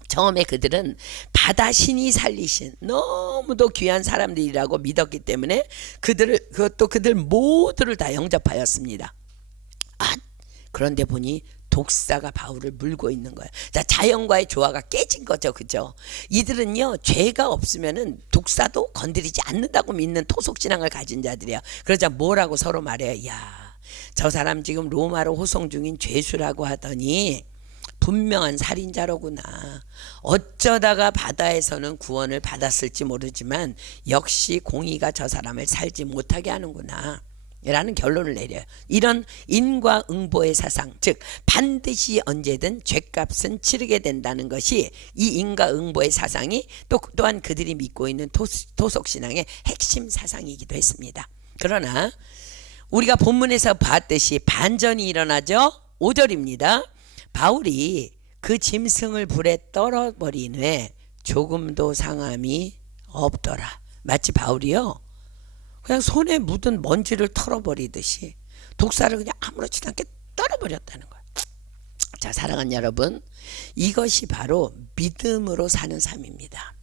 처음에 그들은 바다 신이 살리신 너무도 귀한 사람들이라고 믿었기 때문에 그들 모두를 다 영접하였습니다. 그런데 보니 독사가 바울을 물고 있는 거예요. 자, 자연과의 조화가 깨진 거죠. 그죠? 이들은요, 죄가 없으면은 독사도 건드리지 않는다고 믿는 토속신앙을 가진 자들이야. 그러자 뭐라고 서로 말해요. 야, 저 사람 지금 로마로 호송 중인 죄수라고 하더니 분명한 살인자로구나. 어쩌다가 바다에서는 구원을 받았을지 모르지만 역시 공의가 저 사람을 살지 못하게 하는구나 라는 결론을 내려요. 이런 인과응보의 사상, 즉 반드시 언제든 죗값은 치르게 된다는 것이 이 인과응보의 사상이 또한 그들이 믿고 있는 토속신앙의 핵심 사상이기도 했습니다. 그러나 우리가 본문에서 봤듯이 반전이 일어나죠. 5절입니다. 바울이 그 짐승을 불에 떨어버린 후에 조금도 상함이 없더라. 마치 바울이요, 그냥 손에 묻은 먼지를 털어버리듯이 독사를 그냥 아무렇지도 않게 떨어버렸다는 거예요. 자, 사랑하는 여러분, 이것이 바로 믿음으로 사는 삶입니다.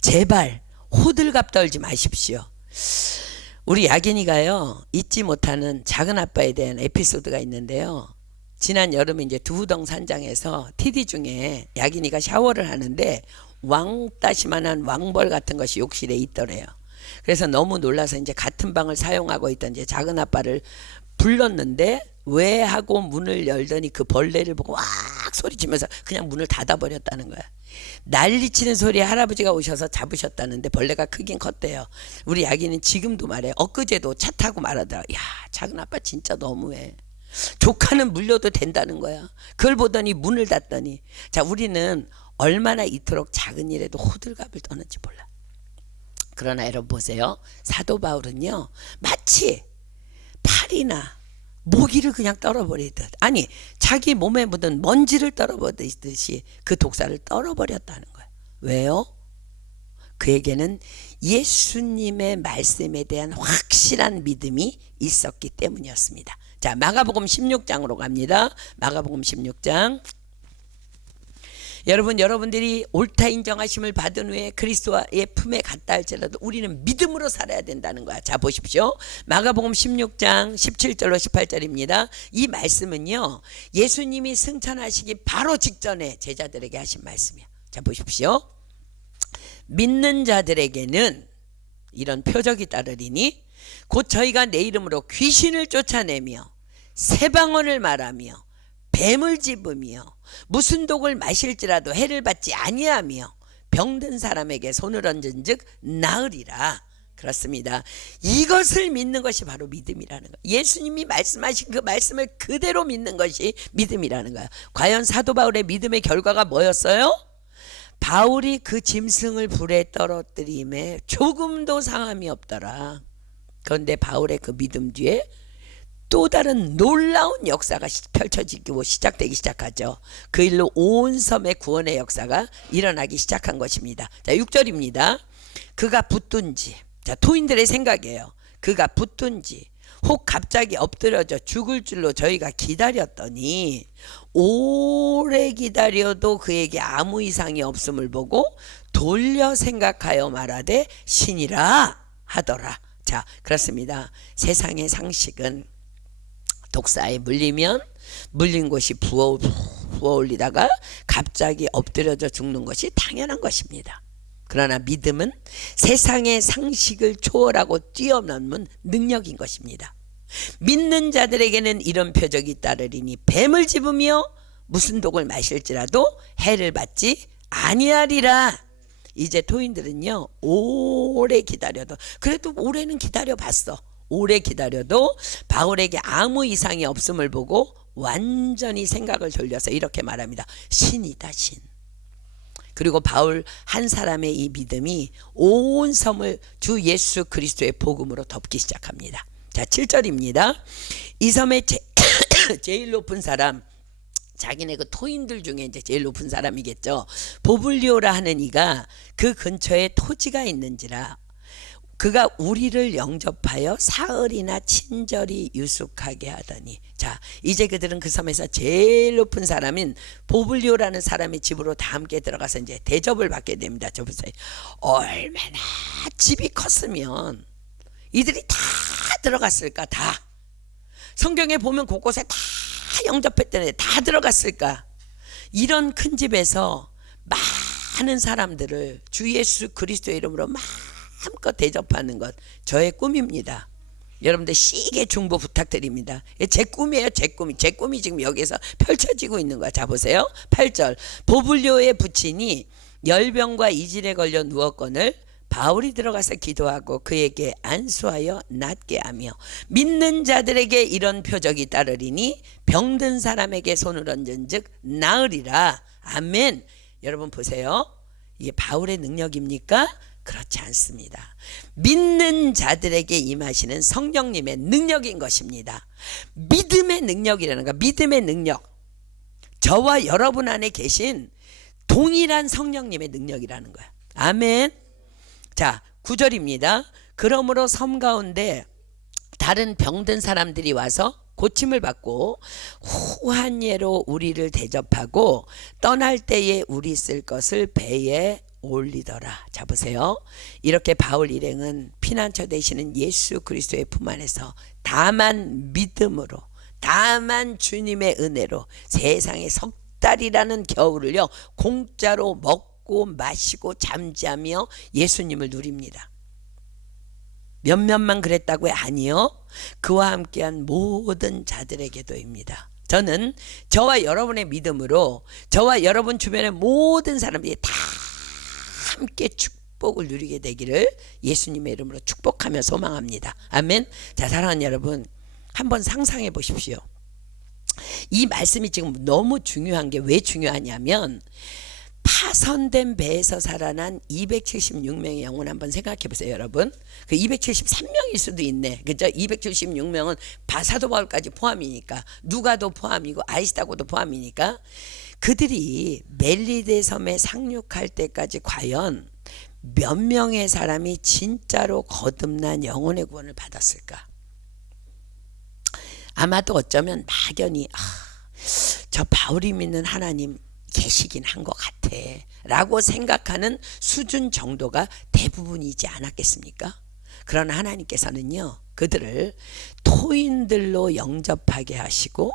제발 호들갑 떨지 마십시오. 우리 야긴이가요, 잊지 못하는 작은 아빠에 대한 에피소드가 있는데요. 지난 여름에 이제 두우덩산장에서 TD 중에 야긴이가 샤워를 하는데 왕따시만한 왕벌 같은 것이 욕실에 있더래요. 그래서 너무 놀라서 이제 같은 방을 사용하고 있던 이제 작은 아빠를 불렀는데 왜 하고 문을 열더니 그 벌레를 보고 왁 소리치면서 그냥 문을 닫아버렸다는 거야. 난리치는 소리에 할아버지가 오셔서 잡으셨다는데 벌레가 크긴 컸대요. 우리 야기는 지금도 말해. 엊그제도 차 타고 말하더라. 야, 작은 아빠 진짜 너무해. 조카는 물려도 된다는 거야. 그걸 보더니 문을 닫더니. 자, 우리는 얼마나 이토록 작은 일에도 호들갑을 떠는지 몰라. 그러나 여러분 보세요. 사도 바울은요, 마치 팔이나 모기를 그냥 떨어버리듯, 아니 자기 몸에 묻은 먼지를 떨어버리듯이 그 독사를 떨어버렸다는 거예요. 왜요? 그에게는 예수님의 말씀에 대한 확실한 믿음이 있었기 때문이었습니다. 자, 마가복음 16장으로 갑니다. 마가복음 16장. 여러분, 여러분들이 옳다 인정하심을 받은 후에 그리스도의 품에 갔다 할지라도 우리는 믿음으로 살아야 된다는 거야. 자, 보십시오. 마가복음 16장 17절로 18절입니다. 이 말씀은요, 예수님이 승천하시기 바로 직전에 제자들에게 하신 말씀이야. 자, 보십시오. 믿는 자들에게는 이런 표적이 따르리니 곧 저희가 내 이름으로 귀신을 쫓아내며 새 방언을 말하며 뱀을 집으며 무슨 독을 마실지라도 해를 받지 아니하며 병든 사람에게 손을 얹은즉 나으리라. 그렇습니다. 이것을 믿는 것이 바로 믿음이라는 거예요. 예수님이 말씀하신 그 말씀을 그대로 믿는 것이 믿음이라는 거예요. 과연 사도 바울의 믿음의 결과가 뭐였어요? 바울이 그 짐승을 불에 떨어뜨림에 조금도 상함이 없더라. 그런데 바울의 그 믿음 뒤에 또 다른 놀라운 역사가 펼쳐지고 시작되기 시작하죠. 그 일로 온 섬의 구원의 역사가 일어나기 시작한 것입니다. 자, 6절입니다. 그가 붙든지, 자, 토인들의 생각이에요. 그가 붙든지 혹 갑자기 엎드려져 죽을 줄로 저희가 기다렸더니 오래 기다려도 그에게 아무 이상이 없음을 보고 돌려 생각하여 말하되 신이라 하더라. 자, 그렇습니다. 세상의 상식은 독사에 물리면 물린 곳이 부어올리다가 갑자기 엎드려져 죽는 것이 당연한 것입니다. 그러나 믿음은 세상의 상식을 초월하고 뛰어넘는 능력인 것입니다. 믿는 자들에게는 이런 표적이 따르리니 뱀을 집으며 무슨 독을 마실지라도 해를 받지 아니하리라. 이제 토인들은요, 오래 기다려도, 그래도 올해는 기다려봤어. 오래 기다려도 바울에게 아무 이상이 없음을 보고 완전히 생각을 돌려서 이렇게 말합니다. 신이다, 신. 그리고 바울 한 사람의 이 믿음이 온 섬을 주 예수 그리스도의 복음으로 덮기 시작합니다. 자, 7절입니다. 이 섬의 제일 높은 사람, 자기네 그 토인들 중에 이제 제일 높은 사람이겠죠. 보블리오라 하는 이가 그 근처에 토지가 있는지라 그가 우리를 영접하여 사흘이나 친절히 유숙하게 하더니, 자, 이제 그들은 그 섬에서 제일 높은 사람인 보블리오라는 사람의 집으로 다 함께 들어가서 이제 대접을 받게 됩니다. 저 보세요. 얼마나 집이 컸으면 이들이 다 들어갔을까? 다 성경에 보면 곳곳에 다 영접했더니 다 들어갔을까? 이런 큰 집에서 많은 사람들을 주 예수 그리스도의 이름으로 마음껏 대접하는 것, 저의 꿈입니다. 여러분들 시계 중보 부탁드립니다. 제 꿈이에요. 제 꿈이 지금 여기서 펼쳐지고 있는 거야. 자, 보세요. 8절. 보블리오의 부친이 열병과 이질에 걸려 누웠거늘 바울이 들어가서 기도하고 그에게 안수하여 낫게 하며 믿는 자들에게 이런 표적이 따르리니 병든 사람에게 손을 얹은 즉 나으리라. 아멘. 여러분 보세요. 이게 바울의 능력입니까? 그렇지 않습니다. 믿는 자들에게 임하시는 성령님의 능력인 것입니다. 믿음의 능력이라는 거, 믿음의 능력, 저와 여러분 안에 계신 동일한 성령님의 능력이라는 거야. 아멘. 자, 9절입니다. 그러므로 섬 가운데 다른 병든 사람들이 와서 고침을 받고 후한 예로 우리를 대접하고 떠날 때에 우리 쓸 것을 배에 올리더라. 자, 보세요. 이렇게 바울 일행은 피난처 되시는 예수 그리스도의 품 안에서 다만 믿음으로, 다만 주님의 은혜로 세상에 석 달이라는 겨울을요 공짜로 먹고 마시고 잠자며 예수님을 누립니다. 몇몇만 그랬다고요? 아니요. 그와 함께한 모든 자들에게도입니다. 저는 저와 여러분의 믿음으로 저와 여러분 주변의 모든 사람들이 다 함께 축복을 누리게 되기를 예수님의 이름으로 축복하며 소망합니다. 아멘. 자, 사랑하는 여러분, 한번 상상해 보십시오. 이 말씀이 지금 너무 중요한 게 왜 중요하냐면 파선된 배에서 살아난 276명의 영혼 한번 생각해 보세요. 여러분, 그 273명일 수도 있네. 그죠? 276명은 사도 바울까지 포함이니까, 누가도 포함이고 아리스다고도 포함이니까, 그들이 멜리데 섬에 상륙할 때까지 과연 몇 명의 사람이 진짜로 거듭난 영혼의 구원을 받았을까? 아마도 어쩌면 막연히 저 바울이 믿는 하나님 계시긴 한 것 같아 라고 생각하는 수준 정도가 대부분이지 않았겠습니까? 그러나 하나님께서는요, 그들을 토인들로 영접하게 하시고,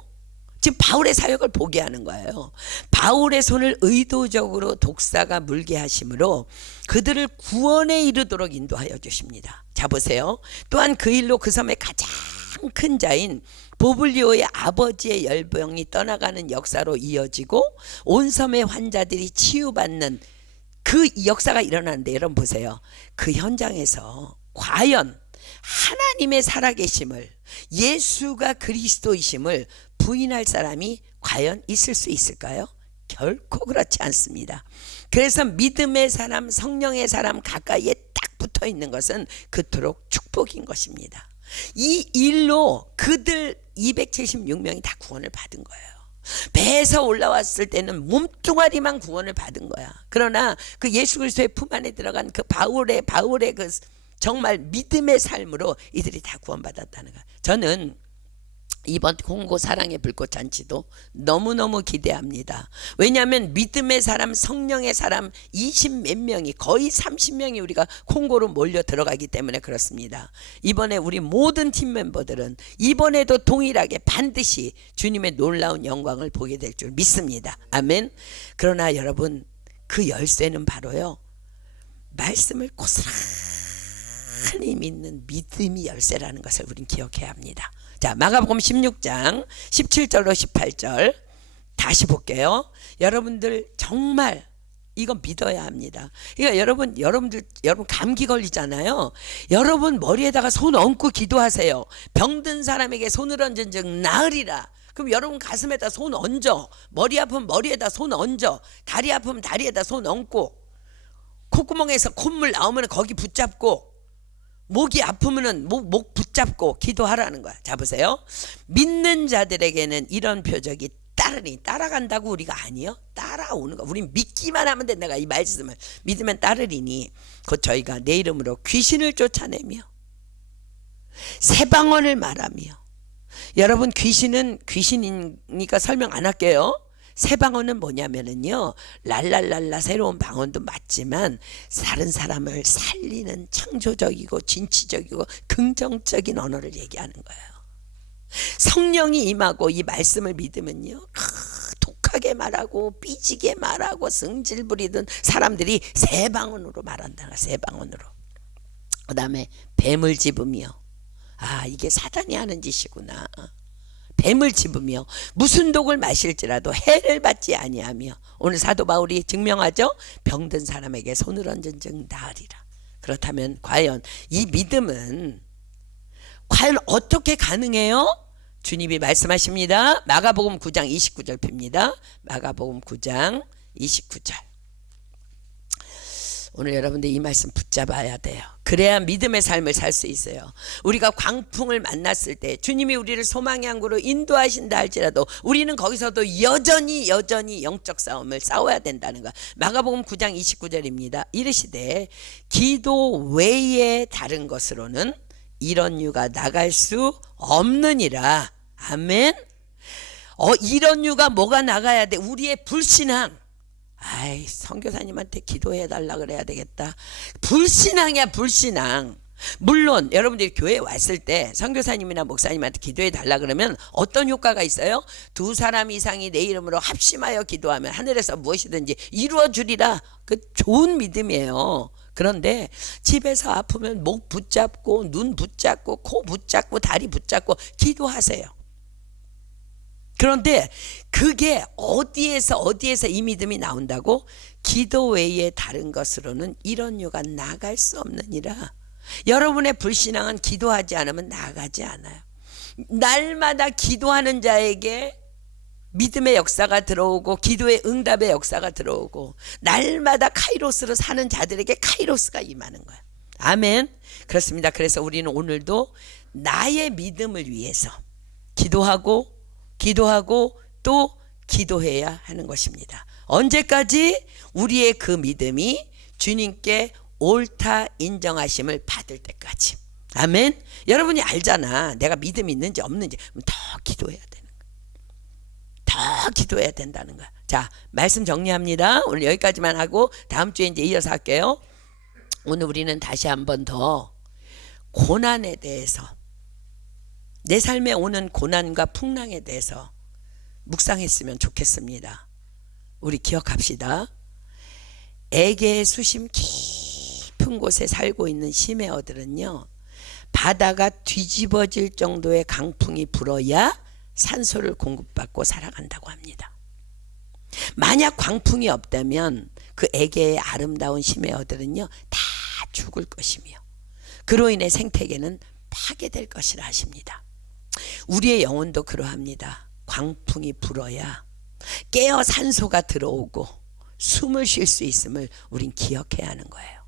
지금 바울의 사역을 보게 하는 거예요. 바울의 손을 의도적으로 독사가 물게 하심으로 그들을 구원에 이르도록 인도하여 주십니다. 자, 보세요. 또한 그 일로 그 섬의 가장 큰 자인 보블리오의 아버지의 열병이 떠나가는 역사로 이어지고 온 섬의 환자들이 치유받는 그 역사가 일어나는데, 여러분 보세요. 그 현장에서 과연 하나님의 살아계심을, 예수가 그리스도이심을 부인할 사람이 과연 있을 수 있을까요? 결코 그렇지 않습니다. 그래서 믿음의 사람, 성령의 사람 가까이에 딱 붙어 있는 것은 그토록 축복인 것입니다. 이 일로 그들 276명이 다 구원을 받은 거예요. 배에서 올라왔을 때는 몸뚱아리만 구원을 받은 거야. 그러나 그 예수 그리스도의 품 안에 들어간 그 바울의 그 정말 믿음의 삶으로 이들이 다 구원받았다는 거야. 저는 이번 콩고 사랑의 불꽃 잔치도 너무너무 기대합니다. 왜냐하면 믿음의 사람, 성령의 사람 20몇 명이, 거의 30명이 우리가 콩고로 몰려 들어가기 때문에 그렇습니다. 이번에 우리 모든 팀 멤버들은 이번에도 동일하게 반드시 주님의 놀라운 영광을 보게 될 줄 믿습니다. 아멘. 그러나 여러분, 그 열쇠는 바로요, 말씀을 고스란히 믿는 믿음이 열쇠라는 것을 우린 기억해야 합니다. 자, 마가복음 16장 17절로 18절 다시 볼게요. 여러분들 정말 이거 믿어야 합니다. 그러니까 여러분 감기 걸리잖아요. 여러분 머리에다가 손 얹고 기도하세요. 병든 사람에게 손을 얹은 즉 나으리라. 그럼 여러분 가슴에다 손 얹어. 머리 아프면 머리에다 손 얹어. 다리 아프면 다리에다 손 얹고, 콧구멍에서 콧물 나오면 거기 붙잡고, 목이 아프면은 목 붙잡고 기도하라는 거야. 자, 보세요. 믿는 자들에게는 이런 표적이 따르니, 따라간다고 우리가 아니요, 따라오는 거. 우린 믿기만 하면 돼. 내가 이 말씀을 믿으면 따르리니 곧 저희가 내 이름으로 귀신을 쫓아내며 새 방언을 말하며. 여러분, 귀신이니까 설명 안 할게요. 새 방언은 뭐냐면은요, 랄랄랄라 새로운 방언도 맞지만 다른 사람을 살리는 창조적이고 진취적이고 긍정적인 언어를 얘기하는 거예요. 성령이 임하고 이 말씀을 믿으면요, 독하게 말하고 삐지게 말하고 성질 부리던 사람들이 새 방언으로 말한다. 새 방언으로. 그 다음에 뱀을 집으며, 아, 이게 사단이 하는 짓이구나. 뱀을 집으며 무슨 독을 마실지라도 해를 받지 아니하며. 오늘 사도 바울이 증명하죠. 병든 사람에게 손을 얹은 즉 나으리라. 그렇다면 과연 이 믿음은 과연 어떻게 가능해요? 주님이 말씀하십니다. 마가복음 9장 29절 핍니다. 마가복음 9장 29절. 오늘 여러분들 이 말씀 붙잡아야 돼요. 그래야 믿음의 삶을 살 수 있어요. 우리가 광풍을 만났을 때 주님이 우리를 소망의 항구로 인도하신다 할지라도 우리는 거기서도 여전히 영적 싸움을 싸워야 된다는 거. 마가복음 9장 29절입니다. 이르시되 기도 외에 다른 것으로는 이런 유가 나갈 수 없느니라. 아멘. 이런 유가 뭐가 나가야 돼? 우리의 불신앙. 아이, 선교사님한테 기도해 달라 그래야 되겠다. 불신앙이야, 불신앙. 물론 여러분들이 교회에 왔을 때 선교사님이나 목사님한테 기도해 달라 그러면 어떤 효과가 있어요? 2사람 이상이 내 이름으로 합심하여 기도하면 하늘에서 무엇이든지 이루어 주리라. 그 좋은 믿음이에요. 그런데 집에서 아프면 목 붙잡고 눈 붙잡고 코 붙잡고 다리 붙잡고 기도하세요. 그런데 그게 어디에서 이 믿음이 나온다고? 기도 외에 다른 것으로는 이런 유가 나갈 수 없느니라. 여러분의 불신앙은 기도하지 않으면 나가지 않아요. 날마다 기도하는 자에게 믿음의 역사가 들어오고 기도의 응답의 역사가 들어오고, 날마다 카이로스로 사는 자들에게 카이로스가 임하는 거예요. 아멘. 그렇습니다. 그래서 우리는 오늘도 나의 믿음을 위해서 기도하고 또 기도해야 하는 것입니다. 언제까지? 우리의 그 믿음이 주님께 옳다 인정하심을 받을 때까지. 아멘. 여러분이 알잖아, 내가 믿음이 있는지 없는지. 더 기도해야 되는 거야. 더 기도해야 된다는 거야. 자, 말씀 정리합니다. 오늘 여기까지만 하고 다음 주에 이제 이어서 할게요. 오늘 우리는 다시 한번 더 고난에 대해서, 내 삶에 오는 고난과 풍랑에 대해서 묵상했으면 좋겠습니다. 우리 기억합시다. 애개의 수심 깊은 곳에 살고 있는 심해어들은요, 바다가 뒤집어질 정도의 강풍이 불어야 산소를 공급받고 살아간다고 합니다. 만약 광풍이 없다면 그 애개의 아름다운 심해어들은요 다 죽을 것이며 그로 인해 생태계는 파괴될 것이라 하십니다. 우리의 영혼도 그러합니다. 광풍이 불어야 깨어 산소가 들어오고 숨을 쉴 수 있음을 우린 기억해야 하는 거예요.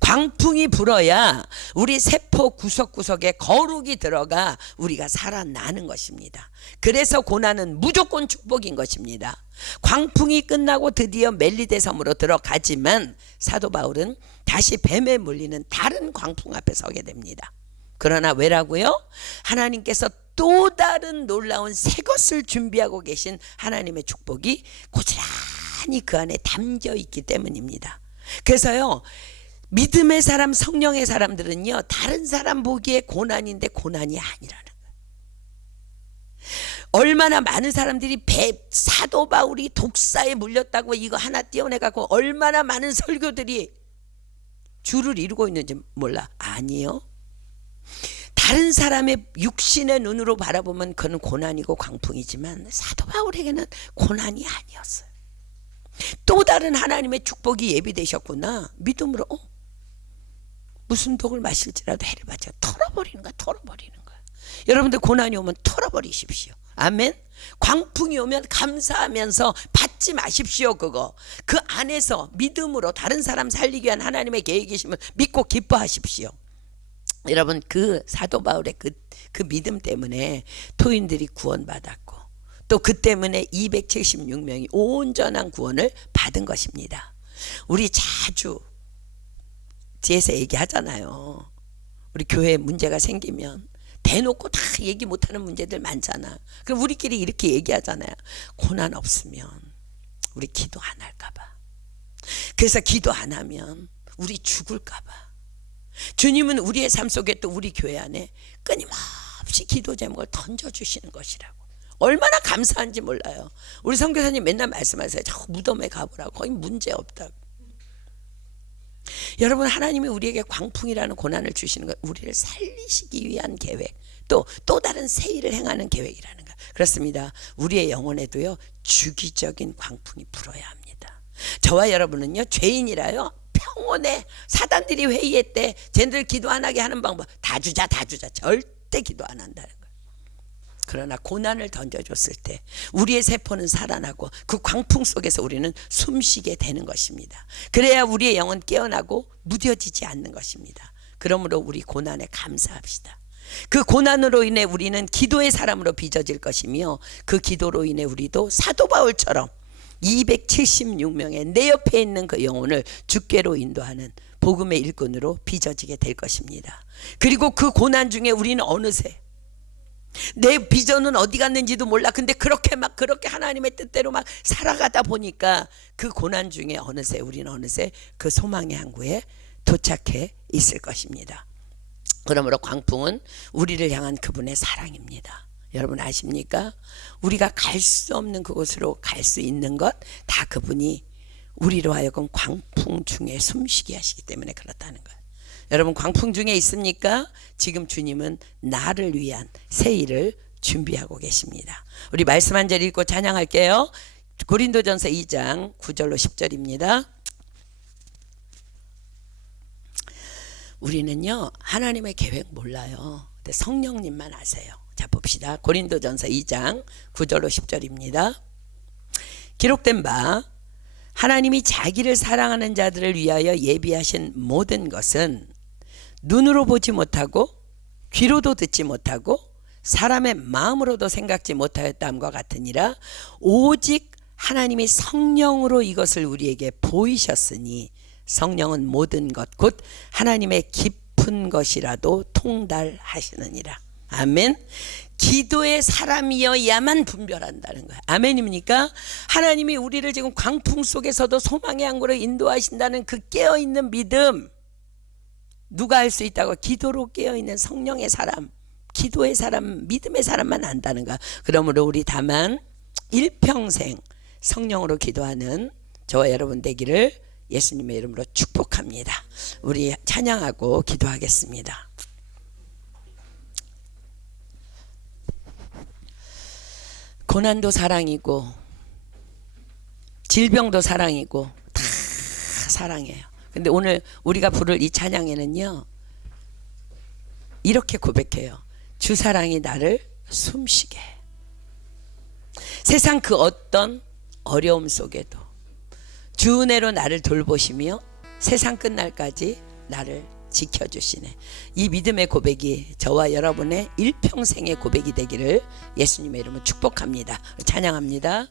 광풍이 불어야 우리 세포 구석구석에 거룩이 들어가 우리가 살아나는 것입니다. 그래서 고난은 무조건 축복인 것입니다. 광풍이 끝나고 드디어 멜리데 섬으로 들어가지만 사도 바울은 다시 뱀에 물리는 다른 광풍 앞에 서게 됩니다. 그러나 왜라고요? 하나님께서 또 다른 놀라운 새 것을 준비하고 계신 하나님의 축복이 고스란히 그 안에 담겨 있기 때문입니다. 그래서요, 믿음의 사람, 성령의 사람들은요, 다른 사람 보기에 고난인데 고난이 아니라는 거예요. 얼마나 많은 사람들이 사도 바울이 독사에 물렸다고 이거 하나 띄워내갖고 얼마나 많은 설교들이 줄을 이루고 있는지 몰라. 아니요. 다른 사람의 육신의 눈으로 바라보면 그는 고난이고 광풍이지만 사도 바울에게는 고난이 아니었어요. 또 다른 하나님의 축복이 예비되셨구나. 믿음으로 무슨 독을 마실지라도 해를 받쳐 털어버리는 거야. 여러분들 고난이 오면 털어버리십시오. 아멘. 광풍이 오면 감사하면서 받지 마십시오. 그거 그 안에서 믿음으로 다른 사람 살리기 위한 하나님의 계획이심을 믿고 기뻐하십시오. 여러분, 그 사도 바울의 그 믿음 때문에 토인들이 구원받았고 또 그 때문에 276명이 온전한 구원을 받은 것입니다. 우리 자주 뒤에서 얘기하잖아요. 우리 교회에 문제가 생기면 대놓고 다 얘기 못하는 문제들 많잖아. 그럼 우리끼리 이렇게 얘기하잖아요. 고난 없으면 우리 기도 안 할까 봐. 그래서 기도 안 하면 우리 죽을까 봐. 주님은 우리의 삶 속에 또 우리 교회 안에 끊임없이 기도 제목을 던져주시는 것이라고. 얼마나 감사한지 몰라요. 우리 선교사님 맨날 말씀하세요. 자꾸 무덤에 가보라고. 거의 문제 없다고. 여러분, 하나님이 우리에게 광풍이라는 고난을 주시는 것, 우리를 살리시기 위한 계획, 또 다른 새 일을 행하는 계획이라는 것. 그렇습니다. 우리의 영혼에도요 주기적인 광풍이 불어야 합니다. 저와 여러분은요 죄인이라요 평온에 사단들이 회의했대. 쟤네들 기도 안 하게 하는 방법 다 주자 절대 기도 안 한다는 거예요. 그러나 고난을 던져줬을 때 우리의 세포는 살아나고 그 광풍 속에서 우리는 숨쉬게 되는 것입니다. 그래야 우리의 영은 깨어나고 무뎌지지 않는 것입니다. 그러므로 우리 고난에 감사합시다. 그 고난으로 인해 우리는 기도의 사람으로 빚어질 것이며 그 기도로 인해 우리도 사도 바울처럼 276명의 내 옆에 있는 그 영혼을 주께로 인도하는 복음의 일꾼으로 빚어지게 될 것입니다. 그리고 그 고난 중에 우리는 어느새 내 비전은 어디 갔는지도 몰라. 근데 그렇게 하나님의 뜻대로 막 살아가다 보니까 그 고난 중에 우리는 어느새 그 소망의 항구에 도착해 있을 것입니다. 그러므로 광풍은 우리를 향한 그분의 사랑입니다. 여러분 아십니까? 우리가 갈 수 없는 그곳으로 갈 수 있는 것 다 그분이 우리로 하여금 광풍 중에 숨쉬게 하시기 때문에 그렇다는 거예요. 여러분 광풍 중에 있습니까? 지금 주님은 나를 위한 새 일을 준비하고 계십니다. 우리 말씀 한 절 읽고 찬양할게요. 고린도전서 2장 9절로 10절입니다. 우리는요 하나님의 계획 몰라요. 근데 성령님만 아세요. 자 봅시다. 고린도전서 2장 9절로 10절입니다. 기록된 바 하나님이 자기를 사랑하는 자들을 위하여 예비하신 모든 것은 눈으로 보지 못하고 귀로도 듣지 못하고 사람의 마음으로도 생각지 못하였다함과 같으니라. 오직 하나님이 성령으로 이것을 우리에게 보이셨으니 성령은 모든 것 곧 하나님의 깊은 것이라도 통달하시느니라. 아멘. 기도의 사람이어야만 분별한다는 거예요. 아멘입니까? 하나님이 우리를 지금 광풍 속에서도 소망의 항구로 인도하신다는 그 깨어있는 믿음, 누가 할 수 있다고? 기도로 깨어있는 성령의 사람, 기도의 사람, 믿음의 사람만 안다는 거야. 그러므로 우리 다만 일평생 성령으로 기도하는 저와 여러분 되기를 예수님의 이름으로 축복합니다. 우리 찬양하고 기도하겠습니다. 고난도 사랑이고 질병도 사랑이고 다 사랑이에요. 근데 오늘 우리가 부를 이 찬양에는요, 이렇게 고백해요. 주 사랑이 나를 숨쉬게. 세상 그 어떤 어려움 속에도 주 은혜로 나를 돌보시며 세상 끝날까지 나를 지켜주시네. 이 믿음의 고백이 저와 여러분의 일평생의 고백이 되기를 예수님의 이름으로 축복합니다. 찬양합니다.